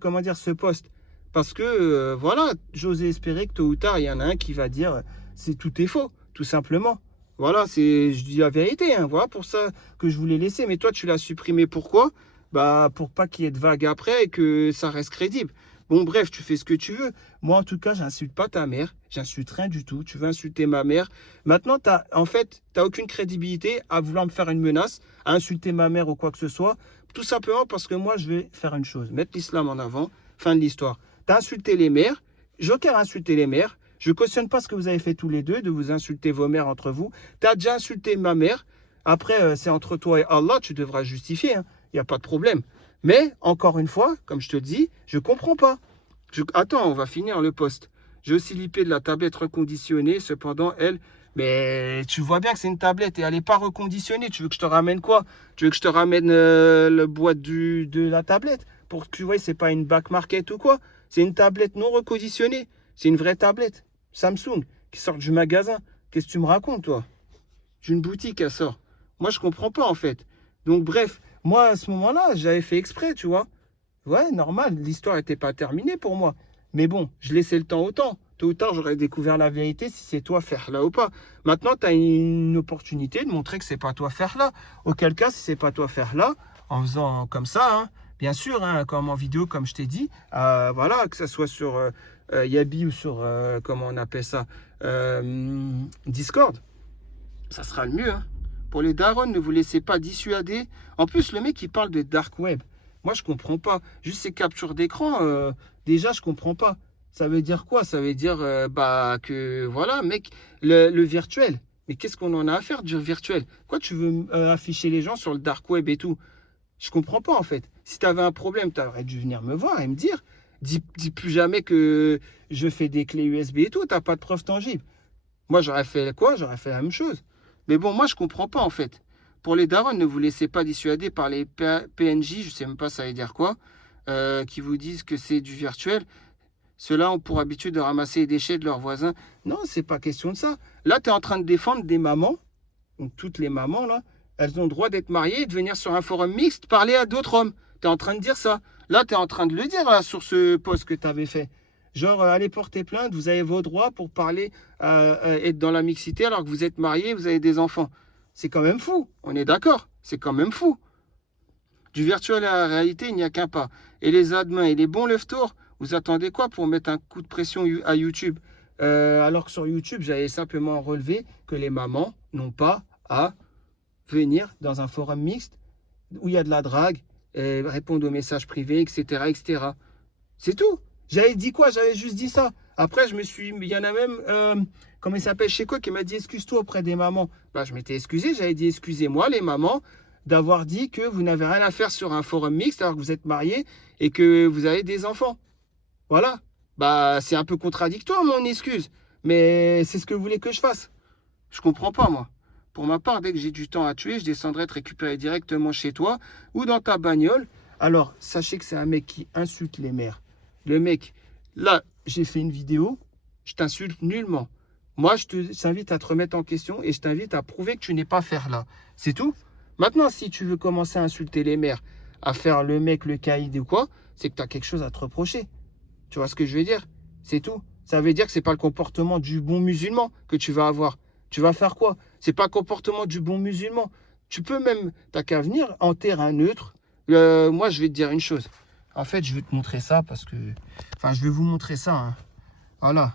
comment dire, ce poste. Parce que, voilà, j'osais espérer que tôt ou tard, il y en a un qui va dire, c'est tout est faux, tout simplement. Voilà, je dis la vérité, hein. Voilà pour ça que je voulais laisser. Mais toi, tu l'as supprimé. Pourquoi? Bah, pour pas qu'il y ait de vagues après et que ça reste crédible. Bon, bref, tu fais ce que tu veux. Moi, en tout cas, j'insulte pas ta mère. J'insulte rien du tout. Tu veux insulter ma mère. Maintenant, en fait, tu n'as aucune crédibilité à vouloir me faire une menace, à insulter ma mère ou quoi que ce soit. Tout simplement parce que moi, je vais faire une chose. Mettre l'islam en avant. Fin de l'histoire. Tu as insulté les mères. Joker a insulté les mères. Je ne cautionne pas ce que vous avez fait tous les deux, de vous insulter vos mères entre vous. Tu as déjà insulté ma mère. Après, c'est entre toi et Allah. Tu devras justifier. Il n'y a pas de problème. Mais, encore une fois, comme je te dis, je ne comprends pas. Attends, on va finir le post. J'ai aussi lippé de la tablette reconditionnée. Cependant, elle... Mais tu vois bien que c'est une tablette et elle n'est pas reconditionnée. Tu veux que je te ramène quoi? Tu veux que je te ramène le boîte de la tablette? Pour que tu vois, c'est pas une back market ou quoi. C'est une tablette non reconditionnée. C'est une vraie tablette. Samsung, qui sort du magasin. Qu'est-ce que tu me racontes, toi? D'une boutique, elle sort. Moi, je comprends pas, en fait. Donc, bref, moi, à ce moment-là, j'avais fait exprès, tu vois. Ouais, normal, l'histoire n'était pas terminée pour moi. Mais bon, je laissais le temps au temps. Tôt ou tard, j'aurais découvert la vérité si c'est toi faire là ou pas. Maintenant, tu as une opportunité de montrer que c'est pas toi faire là. Auquel cas, si c'est pas toi faire là, en faisant comme ça, hein, bien sûr, hein, comme en vidéo, comme je t'ai dit, voilà, que ce soit sur Yabi ou sur, comment on appelle ça, Discord, ça sera le mieux. Hein. Pour les darons, ne vous laissez pas dissuader. En plus, le mec, il parle de dark web. Moi, je comprends pas. Juste ces captures d'écran, déjà, je comprends pas. Ça veut dire quoi? Ça veut dire bah, que, voilà, mec, le virtuel. Mais qu'est-ce qu'on en a à faire du virtuel? Quoi, tu veux afficher les gens sur le dark web et tout? Je comprends pas, en fait. Si tu avais un problème, tu aurais dû venir me voir et me dire. Dis plus jamais que je fais des clés USB et tout. Tu n'as pas de preuves tangibles. Moi, j'aurais fait quoi? J'aurais fait la même chose. Mais bon, moi, je comprends pas, en fait. Pour les darons, ne vous laissez pas dissuader par les PNJ, je sais même pas ça veut dire quoi, qui vous disent que c'est du virtuel. Ceux-là ont pour habitude de ramasser les déchets de leurs voisins. Non, c'est pas question de ça. Là, tu es en train de défendre des mamans. Donc, toutes les mamans, là, elles ont le droit d'être mariées et de venir sur un forum mixte parler à d'autres hommes. Tu es en train de dire ça. Là, tu es en train de le dire, là, sur ce post que tu avais fait. Genre, allez porter plainte, vous avez vos droits pour parler, être dans la mixité alors que vous êtes mariés, vous avez des enfants. C'est quand même fou, on est d'accord, c'est quand même fou. Du virtuel à la réalité, il n'y a qu'un pas. Et les admins et les bons lève-tours, vous attendez quoi pour mettre un coup de pression à YouTube? Alors que sur YouTube, j'avais simplement relevé que les mamans n'ont pas à venir dans un forum mixte où il y a de la drague, répondre aux messages privés, etc. etc. C'est tout. J'avais dit quoi? J'avais juste dit ça. Après, il y en a même, comment il s'appelle, chez quoi, qui m'a dit excuse-toi auprès des mamans. Bah, je m'étais excusé, j'avais dit excusez-moi les mamans d'avoir dit que vous n'avez rien à faire sur un forum mixte alors que vous êtes mariés et que vous avez des enfants. Voilà. Bah, c'est un peu contradictoire mon excuse, mais c'est ce que vous voulez que je fasse. Je comprends pas moi. Pour ma part, dès que j'ai du temps à tuer, je descendrai te récupérer directement chez toi ou dans ta bagnole. Alors, sachez que c'est un mec qui insulte les mères. Le mec, là, j'ai fait une vidéo, je t'insulte nullement. Moi, t'invite à te remettre en question et je t'invite à prouver que tu n'es pas faire là. C'est tout. Maintenant, si tu veux commencer à insulter les mères, à faire le mec, le caïd ou quoi, c'est que tu as quelque chose à te reprocher. Tu vois ce que je veux dire? C'est tout. Ça veut dire que c'est pas le comportement du bon musulman que tu vas avoir. Tu vas faire quoi? C'est pas le comportement du bon musulman. Tu peux même, t'as qu'à venir en terrain neutre. Moi, je vais te dire une chose. En fait, je vais te montrer ça parce que... Enfin, je vais vous montrer ça. Hein. Voilà.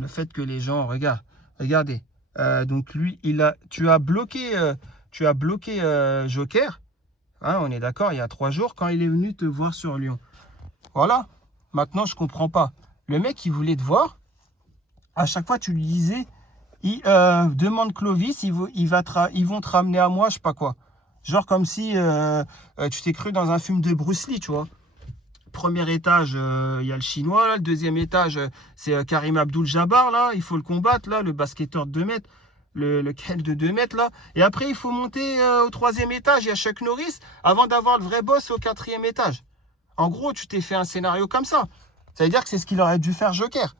Le fait que les gens... Regardez. Donc, lui, tu as bloqué Joker. Hein, on est d'accord, il y a 3 jours, quand il est venu te voir sur Lyon. Voilà. Maintenant, je comprends pas. Le mec, il voulait te voir. À chaque fois, tu lui disais... demande Clovis, ils vont te ramener à moi, je sais pas quoi. Genre comme si tu t'es cru dans un film de Bruce Lee, tu vois. Premier étage, il y a le chinois, là. Le deuxième étage, c'est Karim Abdul-Jabbar, là. Il faut le combattre, là, le basketteur de 2 mètres. Lequel de 2 mètres, là. Et après, il faut monter au 3e étage, il y a Chuck Norris, avant d'avoir le vrai boss au 4e étage. En gros, tu t'es fait un scénario comme ça. Ça veut dire que c'est ce qu'il aurait dû faire Joker.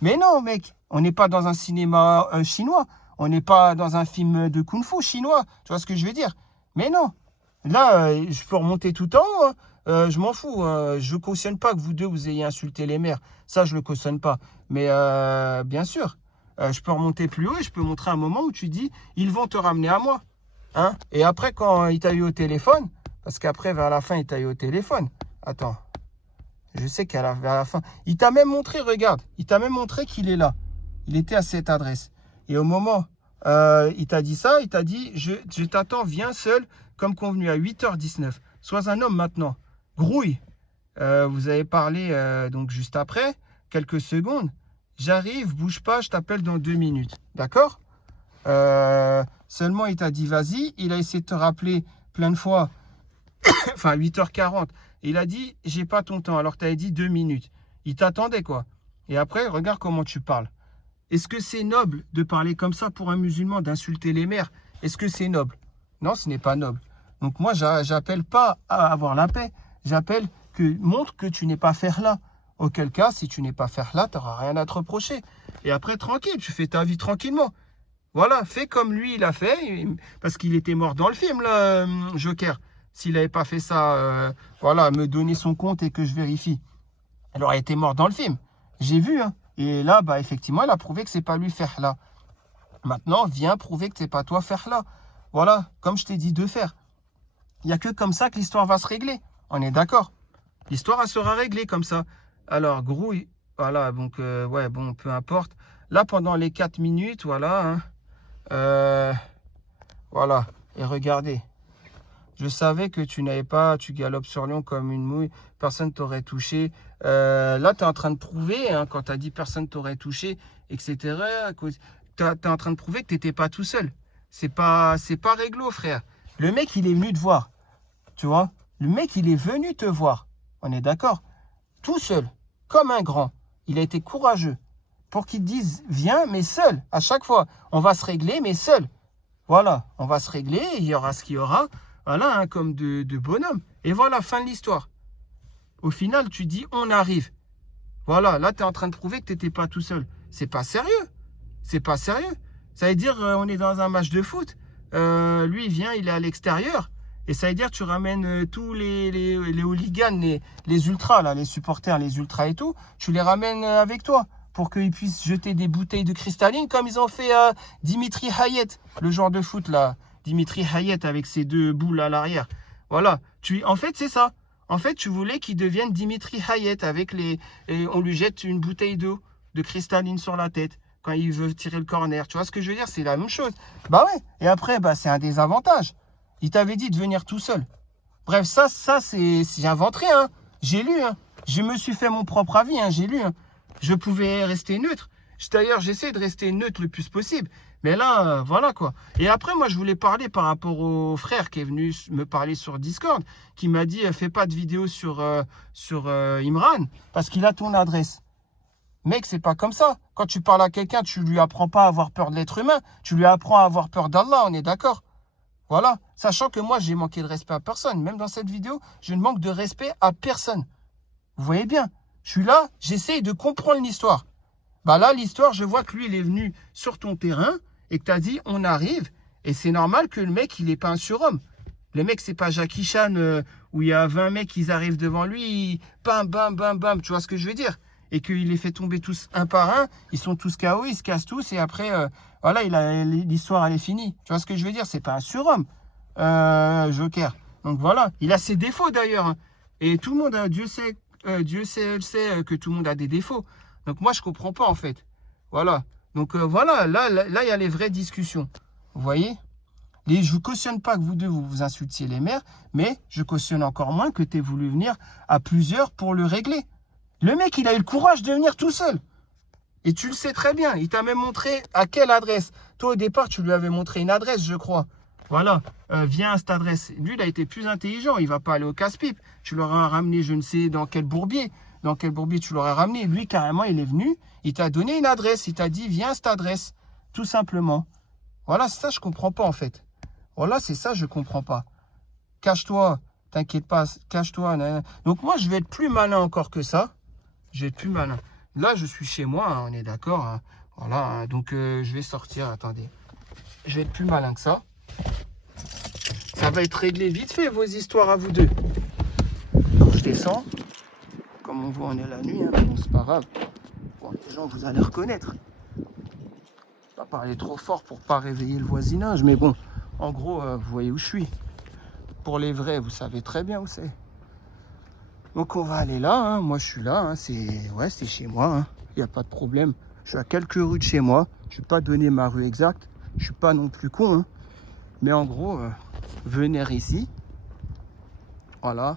Mais non, mec, on n'est pas dans un cinéma chinois. On n'est pas dans un film de kung-fu chinois. Tu vois ce que je veux dire? Mais non. Là, je peux remonter tout en haut. Je m'en fous. Je cautionne pas que vous deux, vous ayez insulté les mères. Ça, je le cautionne pas. Mais bien sûr, je peux remonter plus haut et je peux montrer un moment où tu dis, ils vont te ramener à moi. Hein? Et après, quand il t'a eu au téléphone, parce qu'après, vers la fin, il t'a eu au téléphone. Attends. Je sais vers la fin. Il t'a même montré, regarde, il t'a même montré qu'il est là. Il était à cette adresse. Et au moment, il t'a dit ça, il t'a dit, je t'attends, viens seul, comme convenu, à 8h19. Sois un homme maintenant. Grouille. Vous avez parlé donc juste après, quelques secondes. J'arrive, bouge pas, je t'appelle dans 2 minutes. D'accord? Seulement, il t'a dit, vas-y. Il a essayé de te rappeler plein de fois. Enfin, 8h40. Et il a dit, j'ai pas ton temps. Alors, tu avais dit 2 minutes. Il t'attendait, quoi. Et après, regarde comment tu parles. Est-ce que c'est noble de parler comme ça pour un musulman, d'insulter les mères? Est-ce que c'est noble? Non, ce n'est pas noble. Donc, moi, j'appelle pas à avoir la paix. J'appelle que montre que tu n'es pas faire là. Auquel cas, si tu n'es pas faire là, tu n'auras rien à te reprocher. Et après, tranquille, tu fais ta vie tranquillement. Voilà, fais comme lui, il a fait. Parce qu'il était mort dans le film, là, Joker. S'il n'avait pas fait ça, voilà, me donner son compte et que je vérifie. Elle aurait été morte dans le film. J'ai vu, hein. Et là, bah, effectivement, elle a prouvé que c'est pas lui faire là. Maintenant, viens prouver que c'est pas toi faire là. Voilà, comme je t'ai dit de faire. Il n'y a que comme ça que l'histoire va se régler. On est d'accord? L'histoire, elle sera réglée comme ça. Alors, grouille, voilà, donc, ouais, bon, peu importe. Là, pendant les 4 minutes, voilà, hein, voilà, et regardez. Je savais que tu n'avais pas, tu galopes sur Lyon comme une mouille, personne t'aurait touché. Là, tu es en train de prouver, hein, quand tu as dit personne t'aurait touché, etc., tu es en train de prouver que tu n'étais pas tout seul. C'est pas réglo, frère. Le mec, il est venu te voir, tu vois. Le mec, il est venu te voir. On est d'accord? Tout seul, comme un grand. Il a été courageux pour qu'il te dise, viens, mais seul, à chaque fois. On va se régler, mais seul. Voilà, on va se régler, il y aura ce qu'il y aura. Voilà, hein, comme de bonhomme. Et voilà, fin de l'histoire. Au final, tu dis, on arrive. Voilà, là, tu es en train de prouver que tu n'étais pas tout seul. C'est pas sérieux. C'est pas sérieux. Ça veut dire, on est dans un match de foot. Lui, il vient, il est à l'extérieur. Et ça veut dire, tu ramènes tous les hooligans, les ultras, là, les supporters, les ultras et tout. Tu les ramènes avec toi pour qu'ils puissent jeter des bouteilles de cristalline comme ils ont fait Dimitri Hayet, le joueur de foot, là. Dimitri Hayet avec ses 2 boules à l'arrière. Voilà. En fait, c'est ça. En fait, tu voulais qu'il devienne Dimitri Hayet avec et on lui jette une bouteille d'eau de cristalline sur la tête quand il veut tirer le corner. Tu vois ce que je veux dire? C'est la même chose. Bah ouais. Et après, bah, c'est un désavantage. Il t'avait dit de venir tout seul. Bref, ça c'est j'ai inventé, hein. J'ai lu, hein. Je me suis fait mon propre avis, hein. J'ai lu, hein. Je pouvais rester neutre. D'ailleurs, j'essaie de rester neutre le plus possible. Mais là, voilà quoi. Et après, moi, je voulais parler par rapport au frère qui est venu me parler sur Discord, qui m'a dit, fais pas de vidéo sur Imran, parce qu'il a ton adresse. Mec, c'est pas comme ça. Quand tu parles à quelqu'un, tu lui apprends pas à avoir peur de l'être humain. Tu lui apprends à avoir peur d'Allah, on est d'accord? Voilà. Sachant que moi, j'ai manqué de respect à personne. Même dans cette vidéo, je ne manque de respect à personne. Vous voyez bien. Je suis là, j'essaye de comprendre l'histoire. Bah là, l'histoire, je vois que lui, il est venu sur ton terrain et que tu as dit, on arrive. Et c'est normal que le mec, il n'est pas un surhomme. Le mec, c'est pas Jackie Chan où il y a 20 mecs qui arrivent devant lui, bam, bam, bam, bam. Tu vois ce que je veux dire? Et qu'il les fait tomber tous un par un. Ils sont tous KO, ils se cassent tous. Et après, voilà, l'histoire, elle est finie. Tu vois ce que je veux dire? C'est pas un surhomme, Joker. Donc voilà. Il a ses défauts d'ailleurs. Hein. Et tout le monde, Dieu sait que tout le monde a des défauts. Donc moi, je ne comprends pas en fait. Voilà. Donc voilà, là, il y a les vraies discussions. Vous voyez? Je ne cautionne pas que vous deux, vous insultiez les mères, mais je cautionne encore moins que tu aies voulu venir à plusieurs pour le régler. Le mec, il a eu le courage de venir tout seul. Et tu le sais très bien. Il t'a même montré à quelle adresse. Toi, au départ, tu lui avais montré une adresse, je crois. Voilà, viens à cette adresse. Lui, il a été plus intelligent. Il ne va pas aller au casse-pipe. Tu l'auras ramené, je ne sais dans quel bourbier. Dans quel bourbier tu l'aurais ramené. Lui, carrément, il est venu. Il t'a donné une adresse. Il t'a dit, viens à cette adresse. Tout simplement. Voilà, ça, je ne comprends pas, en fait. Voilà, c'est ça, je ne comprends pas. Cache-toi. T'inquiète pas, cache-toi. Donc moi, je vais être plus malin encore que ça. Je vais être plus malin. Là, je suis chez moi, hein, on est d'accord. Hein. Voilà, hein. Donc je vais sortir. Attendez. Je vais être plus malin que ça. Ça va être réglé vite fait, vos histoires à vous deux. Alors, je descends. Comme on voit, on est la nuit. Hein, mais bon, c'est pas grave. Bon, les gens, vous allez reconnaître. Pas parler trop fort pour pas réveiller le voisinage. Mais bon, en gros, vous voyez où je suis. Pour les vrais, vous savez très bien où c'est. Donc on va aller là, hein. Moi je suis là, hein. C'est chez moi, hein. Il n'y a pas de problème. Je suis à quelques rues de chez moi. Je ne vais pas donner ma rue exacte. Je suis pas non plus con, hein. Mais en gros, venir ici. Voilà.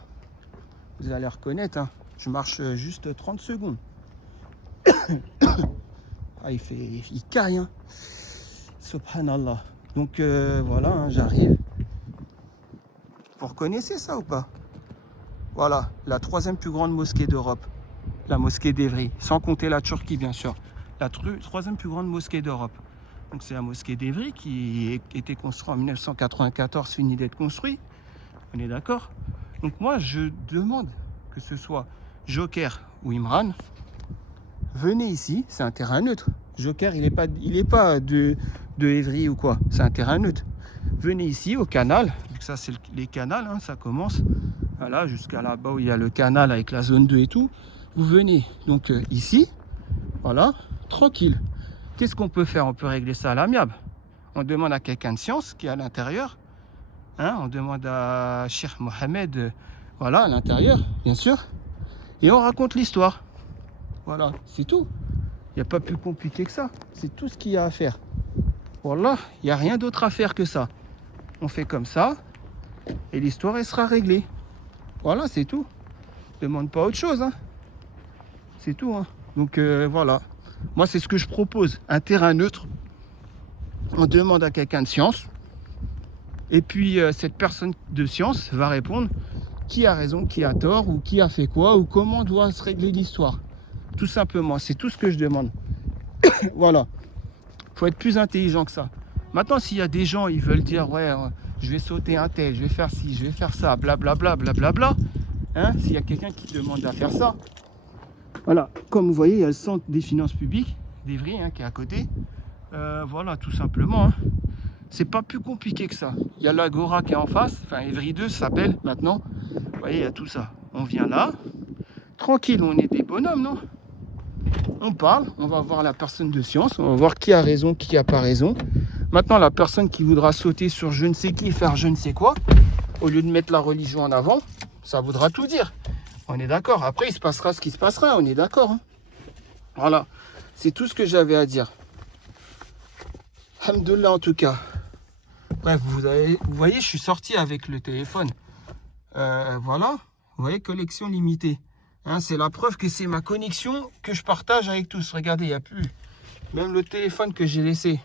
Vous allez reconnaître, hein. Je marche juste 30 secondes. Ah, il caille, hein. Subhanallah. Donc voilà, hein, j'arrive. Vous reconnaissez ça ou pas? Voilà, la troisième plus grande mosquée d'Europe, la mosquée d'Evry, sans compter la Turquie bien sûr. La troisième plus grande mosquée d'Europe. Donc c'est la mosquée d'Evry qui a été construite en 1994, fini d'être construite. On est d'accord? Donc moi je demande que ce soit Joker ou Imran, venez ici, c'est un terrain neutre. Joker il est pas de Evry ou quoi, c'est un terrain neutre. Venez ici au canal, vu que ça c'est les canals, hein, ça commence. Voilà, jusqu'à là-bas où il y a le canal avec la zone 2 et tout. Vous venez donc ici, voilà, tranquille. Qu'est-ce qu'on peut faire? On peut régler ça à l'amiable. On demande à quelqu'un de science qui est à l'intérieur. Hein, on demande à Cheikh Mohamed, voilà, à l'intérieur, bien sûr. Et on raconte l'histoire. Voilà, c'est tout. Il n'y a pas plus compliqué que ça. C'est tout ce qu'il y a à faire. Voilà, il n'y a rien d'autre à faire que ça. On fait comme ça et l'histoire elle sera réglée. Voilà, c'est tout. Demande pas autre chose, hein. C'est tout, hein. Donc voilà. Moi, c'est ce que je propose. Un terrain neutre. On demande à quelqu'un de science. Et puis, cette personne de science va répondre qui a raison, qui a tort, ou qui a fait quoi, ou comment doit se régler l'histoire. Tout simplement, c'est tout ce que je demande. Voilà. Faut être plus intelligent que ça. Maintenant, s'il y a des gens, ils veulent dire, ouais, je vais sauter un tel, je vais faire ci, je vais faire ça, blablabla, blablabla. Hein, s'il y a quelqu'un qui demande à faire ça, voilà, comme vous voyez, il y a le centre des finances publiques d'Evry, hein, qui est à côté. Voilà, tout simplement. Hein. C'est pas plus compliqué que ça. Il y a l'Agora qui est en face, enfin Evry 2 s'appelle maintenant. Vous voyez, il y a tout ça. On vient là, tranquille, on est des bonhommes, non? On parle, on va voir la personne de science, on va voir qui a raison, qui a pas raison. Maintenant, la personne qui voudra sauter sur je ne sais qui, faire je ne sais quoi, au lieu de mettre la religion en avant, ça voudra tout dire. On est d'accord. Après, il se passera ce qui se passera. On est d'accord. Hein. Voilà. C'est tout ce que j'avais à dire. Alhamdoulilah en tout cas. Bref, vous voyez, je suis sorti avec le téléphone. Voilà. Vous voyez, connexion limitée. Hein, c'est la preuve que c'est ma connexion que je partage avec tous. Regardez, il n'y a plus. Même le téléphone que j'ai laissé.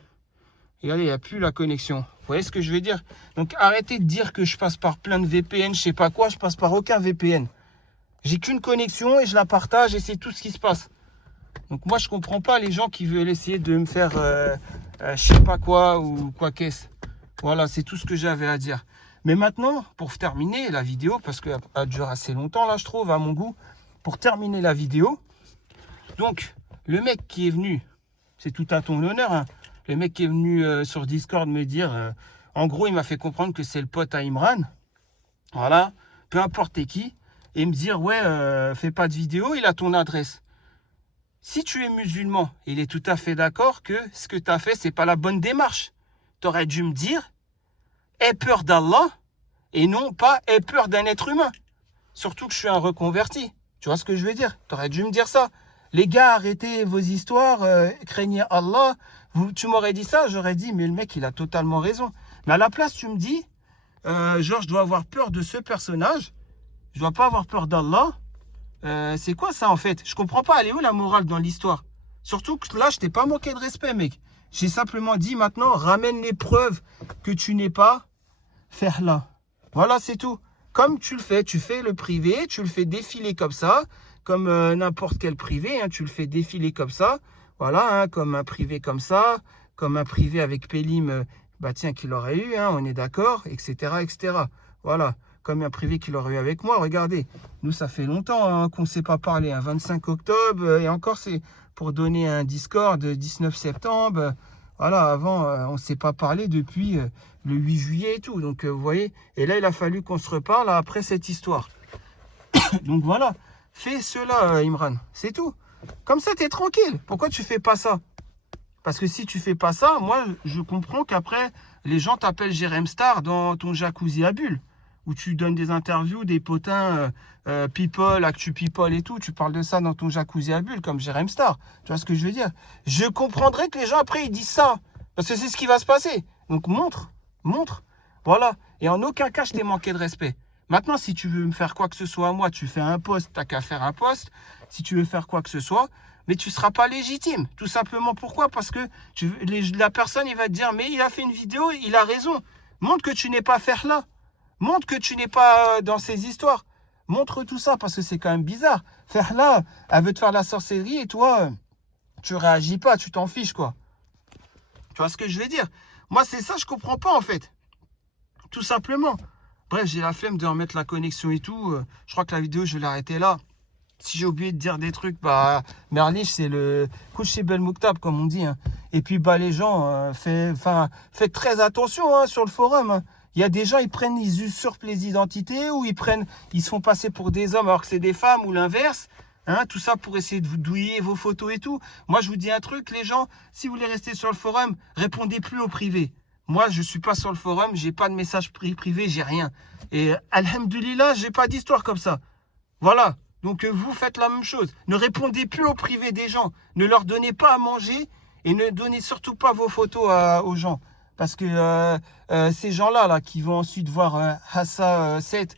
Regardez, il n'y a plus la connexion. Vous voyez ce que je veux dire? Donc, arrêtez de dire que je passe par plein de VPN, je sais pas quoi. Je passe par aucun VPN. J'ai qu'une connexion et je la partage et c'est tout ce qui se passe. Donc moi je comprends pas les gens qui veulent essayer de me faire je sais pas quoi ou quoi qu'est-ce. Voilà, c'est tout ce que j'avais à dire. Mais maintenant, pour terminer la vidéo, parce qu'elle dure assez longtemps là je trouve à mon goût, pour terminer la vidéo, donc le mec qui est venu, c'est tout à ton honneur, hein, le mec qui est venu sur Discord me dire, en gros il m'a fait comprendre que c'est le pote à Imran, voilà, peu importe qui, et me dire ouais fais pas de vidéo, il a ton adresse. Si tu es musulman, il est tout à fait d'accord que ce que tu as fait c'est pas la bonne démarche. Tu aurais dû me dire aie peur d'Allah et non pas aie peur d'un être humain. Surtout que je suis un reconverti. Tu vois ce que je veux dire? Tu aurais dû me dire ça. Les gars, arrêtez vos histoires, craignez Allah. Tu m'aurais dit ça, j'aurais dit mais le mec il a totalement raison. Mais à la place tu me dis genre je dois avoir peur de ce personnage. Je dois pas avoir peur d'Allah. C'est quoi ça en fait? Je comprends pas. Elle est où la morale dans l'histoire? Surtout que là, je t'ai pas manqué de respect, mec. J'ai simplement dit maintenant, ramène les preuves que tu n'es pas faire là. Voilà, c'est tout. Comme tu le fais, tu fais le privé, tu le fais défiler comme ça, comme n'importe quel privé, hein, tu le fais défiler comme ça. Voilà, hein, comme un privé comme ça, comme un privé avec Pélim, bah tiens, qu'il aurait eu, hein, on est d'accord, etc., etc. Voilà. comme un privé qu'il aurait eu avec moi. Regardez, nous, ça fait longtemps hein, qu'on ne s'est pas parlé. 25 octobre, et encore, c'est pour donner un Discord 19 septembre. Voilà, avant, on ne s'est pas parlé depuis le 8 juillet et tout. Donc, vous voyez, et là, il a fallu qu'on se reparle après cette histoire. Donc, voilà, fais cela, Imran, c'est tout. Comme ça, tu es tranquille. Pourquoi tu fais pas ça? Parce que si tu fais pas ça, moi, je comprends qu'après, les gens t'appellent Jérém Star dans ton jacuzzi à bulles, où tu donnes des interviews, des potins people, actu people et tout. Tu parles de ça dans ton jacuzzi à bulles comme Jérém Star. Tu vois ce que je veux dire? Je comprendrais que les gens, après, ils disent ça. Parce que c'est ce qui va se passer. Donc, montre. Voilà. Et en aucun cas, je t'ai manqué de respect. Maintenant, si tu veux me faire quoi que ce soit à moi, tu fais un post, t'as qu'à faire un post. Si tu veux faire quoi que ce soit, mais tu ne seras pas légitime. Tout simplement, pourquoi? Parce que la personne, il va te dire, mais il a fait une vidéo, il a raison. Montre que tu n'es pas faire là. Montre que tu n'es pas dans ces histoires. Montre tout ça, parce que c'est quand même bizarre. Faire là, elle veut te faire la sorcellerie, et toi, tu réagis pas, tu t'en fiches, quoi. Tu vois ce que je veux dire? Moi, c'est ça, je comprends pas, en fait. Tout simplement. Bref, j'ai la flemme de remettre la connexion et tout. Je crois que la vidéo, je vais l'arrêter là. Si j'ai oublié de dire des trucs, bah, Merlich, c'est le couche chez Belmouktab, comme on dit. Hein. Et puis, bah, les gens, faites très attention hein, sur le forum. Hein. Il y a des gens, ils usurpent les identités ou ils se font passer pour des hommes alors que c'est des femmes ou l'inverse. Hein, tout ça pour essayer de vous douiller vos photos et tout. Moi, je vous dis un truc, les gens, si vous voulez rester sur le forum, répondez plus au privé. Moi, je ne suis pas sur le forum, j'ai pas de message privé, j'ai rien. Et alhamdoulilah, j'ai pas d'histoire comme ça. Voilà. Donc, vous faites la même chose. Ne répondez plus au privé des gens. Ne leur donnez pas à manger et ne donnez surtout pas vos photos aux gens. Parce que ces gens-là, là, qui vont ensuite voir Hassa 7,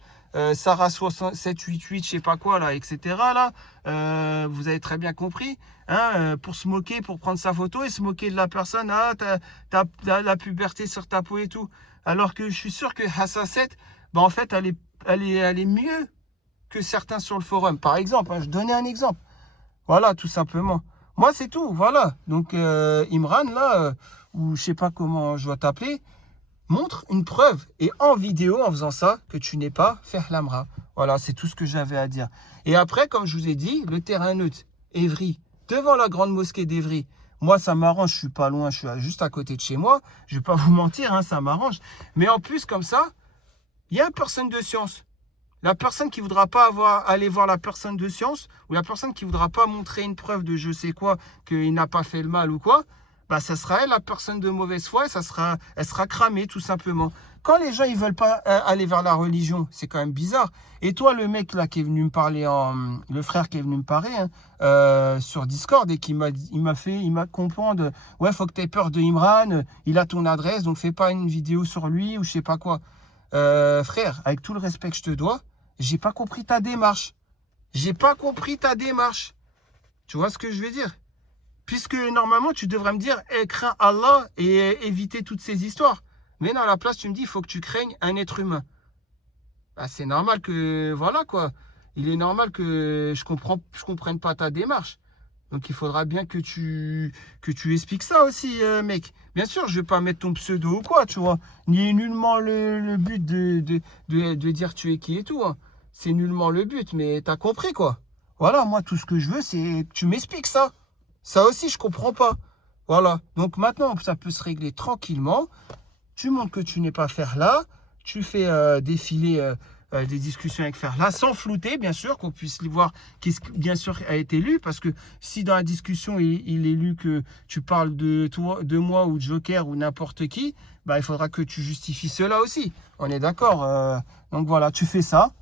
Sarah 788, je sais pas quoi, là, etc., là, vous avez très bien compris, hein, pour se moquer, pour prendre sa photo et se moquer de la personne, ah, t'as la puberté sur ta peau et tout. Alors que je suis sûr que Hassa 7, bah, en fait, elle est mieux que certains sur le forum. Par exemple, hein, je donnais un exemple. Voilà, tout simplement. Moi, c'est tout. Voilà. Donc, Imran, là, ou je sais pas comment je dois t'appeler, montre une preuve. Et en vidéo, en faisant ça, que tu n'es pas faire l'amra. Voilà, c'est tout ce que j'avais à dire. Et après, comme je vous ai dit, le terrain neutre, Évry, devant la grande mosquée d'Évry. Moi, ça m'arrange. Je suis pas loin. Je suis juste à côté de chez moi. Je vais pas vous mentir, hein, ça m'arrange. Mais en plus, comme ça, il y a une personne de science. La personne qui ne voudra pas aller voir la personne de science ou la personne qui ne voudra pas montrer une preuve de je sais quoi, qu'il n'a pas fait le mal ou quoi, bah, ça sera elle, la personne de mauvaise foi, et elle sera cramée tout simplement. Quand les gens ne veulent pas aller vers la religion, c'est quand même bizarre. Et toi, le mec là qui est venu me parler, le frère qui est venu me parler hein, sur Discord et qui m'a comprendre, ouais, faut que tu aies peur de Imran, il a ton adresse, donc fais pas une vidéo sur lui ou je sais pas quoi. Frère, avec tout le respect que je te dois, j'ai pas compris ta démarche. J'ai pas compris ta démarche. Tu vois ce que je veux dire? Puisque normalement, tu devrais me dire, crains Allah et éviter toutes ces histoires. Mais non, à la place, tu me dis, il faut que tu craignes un être humain. Bah, c'est normal que, voilà quoi. Il est normal que je comprenne pas ta démarche. Donc, il faudra bien que tu expliques ça aussi, mec. Bien sûr, je vais pas mettre ton pseudo ou quoi, tu vois. Ni nullement le but de dire tu es qui et tout. Hein. C'est nullement le but, mais tu as compris, quoi. Voilà, moi, tout ce que je veux, c'est que tu m'expliques ça. Ça aussi, je comprends pas. Voilà. Donc, maintenant, ça peut se régler tranquillement. Tu montres que tu n'es pas faire là. Tu fais défiler... des discussions avec Ferla, sans flouter, bien sûr, qu'on puisse voir qu'est-ce qui, bien sûr, a été lu, parce que si dans la discussion, il est lu que tu parles de toi, de moi ou de Joker ou n'importe qui, bah, il faudra que tu justifies cela aussi. On est d'accord. Donc voilà, tu fais ça,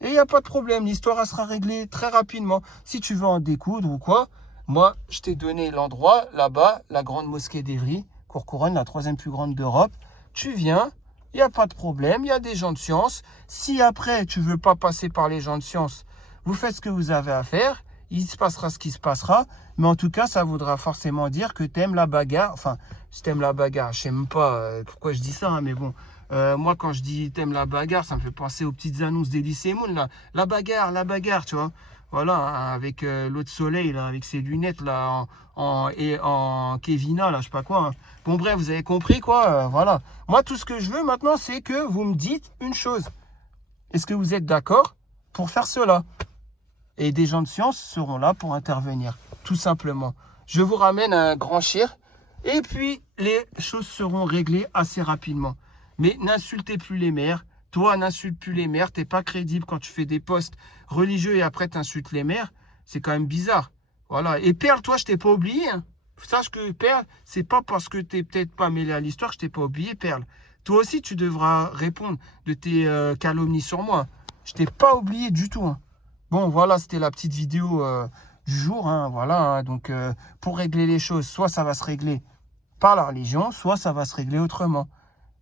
et il n'y a pas de problème. L'histoire, elle sera réglée très rapidement. Si tu veux en découdre ou quoi, moi, je t'ai donné l'endroit, là-bas, la grande mosquée d'Évry, Courcouronne, la 3e plus grande d'Europe. Tu viens... Il n'y a pas de problème, il y a des gens de science. Si après, tu ne veux pas passer par les gens de science, vous faites ce que vous avez à faire. Il se passera ce qui se passera. Mais en tout cas, ça voudra forcément dire que tu aimes la bagarre. Enfin, si tu aimes la bagarre, je ne sais même pas pourquoi je dis ça. Hein, mais bon, moi, quand je dis tu aimes la bagarre, ça me fait penser aux petites annonces d'Elysée Moon. Là. La bagarre, tu vois. Voilà, hein, avec l'autre soleil, là, avec ses lunettes, là, en Kevina, là, je sais pas quoi. Hein. Bon, bref, vous avez compris, quoi. Voilà. Moi, tout ce que je veux maintenant, c'est que vous me dites une chose. Est-ce que vous êtes d'accord pour faire cela? Et des gens de science seront là pour intervenir, tout simplement. Je vous ramène à un grand shir et puis les choses seront réglées assez rapidement. Mais n'insultez plus les mères. Toi, n'insulte plus les mères. Tu n'es pas crédible quand tu fais des posts religieux et après tu insultes les mères. C'est quand même bizarre. Voilà. Et Perle, toi, je t'ai pas oublié. Hein. Sache que Perle, c'est pas parce que tu n'es peut-être pas mêlé à l'histoire que je t'ai pas oublié, Perle. Toi aussi, tu devras répondre de tes calomnies sur moi. Je t'ai pas oublié du tout. Hein. Bon, voilà, c'était la petite vidéo du jour. Hein, voilà, hein, donc, pour régler les choses, soit ça va se régler par la religion, soit ça va se régler autrement.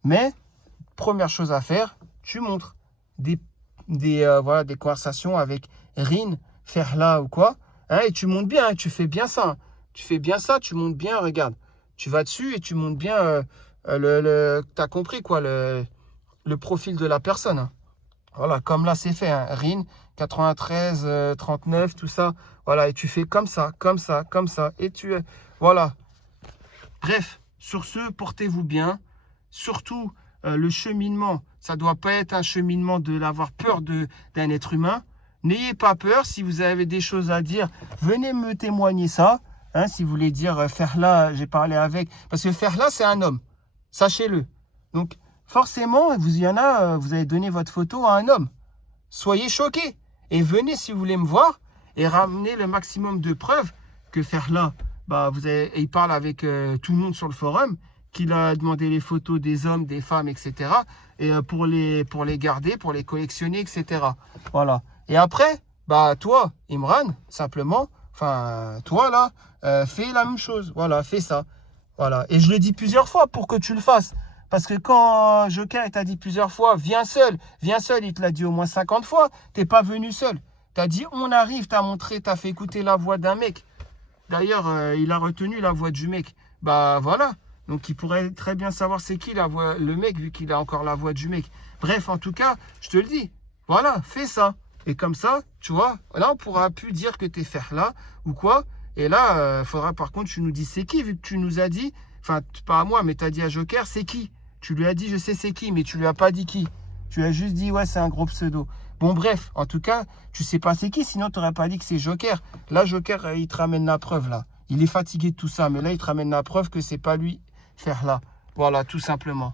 Mais, première chose à faire, tu montres voilà, des conversations avec Rin, Ferla ou quoi. Hein, et tu montes bien, hein, tu fais bien ça. Hein. Tu fais bien ça, tu montes bien, regarde. Tu vas dessus et tu montes bien t'as compris quoi, le profil de la personne. Hein. Voilà, comme là c'est fait, hein. RIN 93, 39, tout ça. Voilà, et tu fais comme ça, comme ça, comme ça. Et voilà. Bref, sur ce, portez-vous bien. Surtout, le cheminement, ça ne doit pas être un cheminement d'avoir peur d'un être humain. N'ayez pas peur, si vous avez des choses à dire, venez me témoigner ça. Hein, si vous voulez dire, Ferla, j'ai parlé avec. Parce que Ferla, c'est un homme. Sachez-le. Donc, forcément, il y en a, vous avez donné votre photo à un homme. Soyez choqués. Et venez si vous voulez me voir et ramenez le maximum de preuves que Ferla, il parle avec tout le monde sur le forum, qu'il a demandé les photos des hommes, des femmes, etc. Et pour les garder, pour les collectionner, etc. Voilà. Et après, toi, Imran, simplement, toi là, fais la même chose. Voilà, fais ça. Voilà. Et je le dis plusieurs fois pour que tu le fasses. Parce que quand Joker t'a dit plusieurs fois, viens seul, il te l'a dit au moins 50 fois, t'es pas venu seul. T'as dit, on arrive, t'as fait écouter la voix d'un mec. D'ailleurs, il a retenu la voix du mec. Voilà. Donc il pourrait très bien savoir c'est qui le mec, vu qu'il a encore la voix du mec. Bref, en tout cas, je te le dis. Voilà, fais ça. Et comme ça, tu vois, là, on pourra plus dire que t'es Ferla ou quoi. Et là, il faudra par contre, tu nous dis c'est qui, vu que tu nous as dit, enfin, pas à moi, mais tu as dit à Joker, c'est qui? Tu lui as dit, je sais c'est qui, mais tu lui as pas dit qui. Tu lui as juste dit, ouais, c'est un gros pseudo. Bon, bref, en tout cas, tu sais pas c'est qui, sinon tu n'aurais pas dit que c'est Joker. Là, Joker, il te ramène la preuve, là. Il est fatigué de tout ça, mais là, il te ramène la preuve que c'est pas lui faire là. Voilà, tout simplement.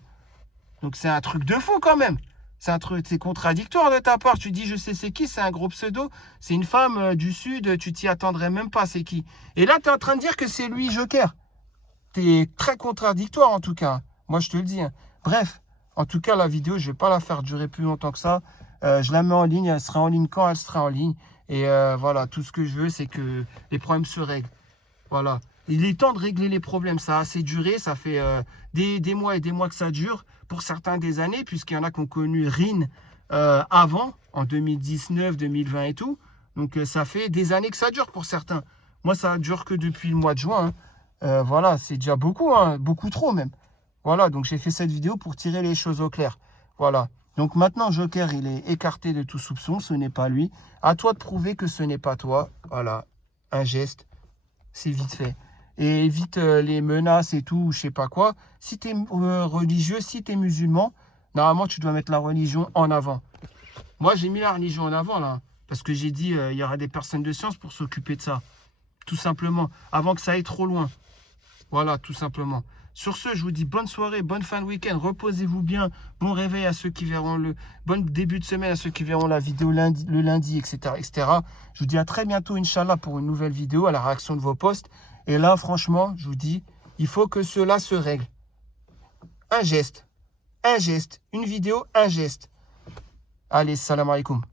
Donc, c'est un truc de fou quand même. C'est contradictoire de ta part. Tu dis, je sais c'est qui, c'est un gros pseudo. C'est une femme du Sud, tu t'y attendrais même pas, c'est qui. Et là, tu es en train de dire que c'est lui, Joker. Tu es très contradictoire en tout cas. Moi, je te le dis. Hein. Bref, en tout cas, la vidéo, je ne vais pas la faire durer plus longtemps que ça. Je la mets en ligne. Elle sera en ligne quand elle sera en ligne. Et voilà, tout ce que je veux, c'est que les problèmes se règlent. Voilà. Il est temps de régler les problèmes. Ça a assez duré. Ça fait des mois et des mois que ça dure. Pour certains, des années, puisqu'il y en a qui ont connu RIN avant, en 2019, 2020 et tout. Donc, ça fait des années que ça dure pour certains. Moi, ça dure que depuis le mois de juin. Hein. Voilà, c'est déjà beaucoup, hein, beaucoup trop même. Voilà, donc j'ai fait cette vidéo pour tirer les choses au clair. Voilà. Donc maintenant, Joker, il est écarté de tout soupçon. Ce n'est pas lui. À toi de prouver que ce n'est pas toi. Voilà, un geste. C'est vite fait. Et évite les menaces et tout, je sais pas quoi. Si tu es religieux, si tu es musulman, normalement, tu dois mettre la religion en avant. Moi, j'ai mis la religion en avant, là. Parce que j'ai dit, il y aura des personnes de science pour s'occuper de ça. Tout simplement. Avant que ça aille trop loin. Voilà, tout simplement. Sur ce, je vous dis bonne soirée, bonne fin de week-end. Reposez-vous bien. Bon réveil à ceux qui verront bon début de semaine à ceux qui verront la vidéo le lundi, etc., etc. Je vous dis à très bientôt, Inch'Allah, pour une nouvelle vidéo, à la réaction de vos posts. Et là, franchement, je vous dis, il faut que cela se règle. Un geste, une vidéo, un geste. Allez, salam alaikum.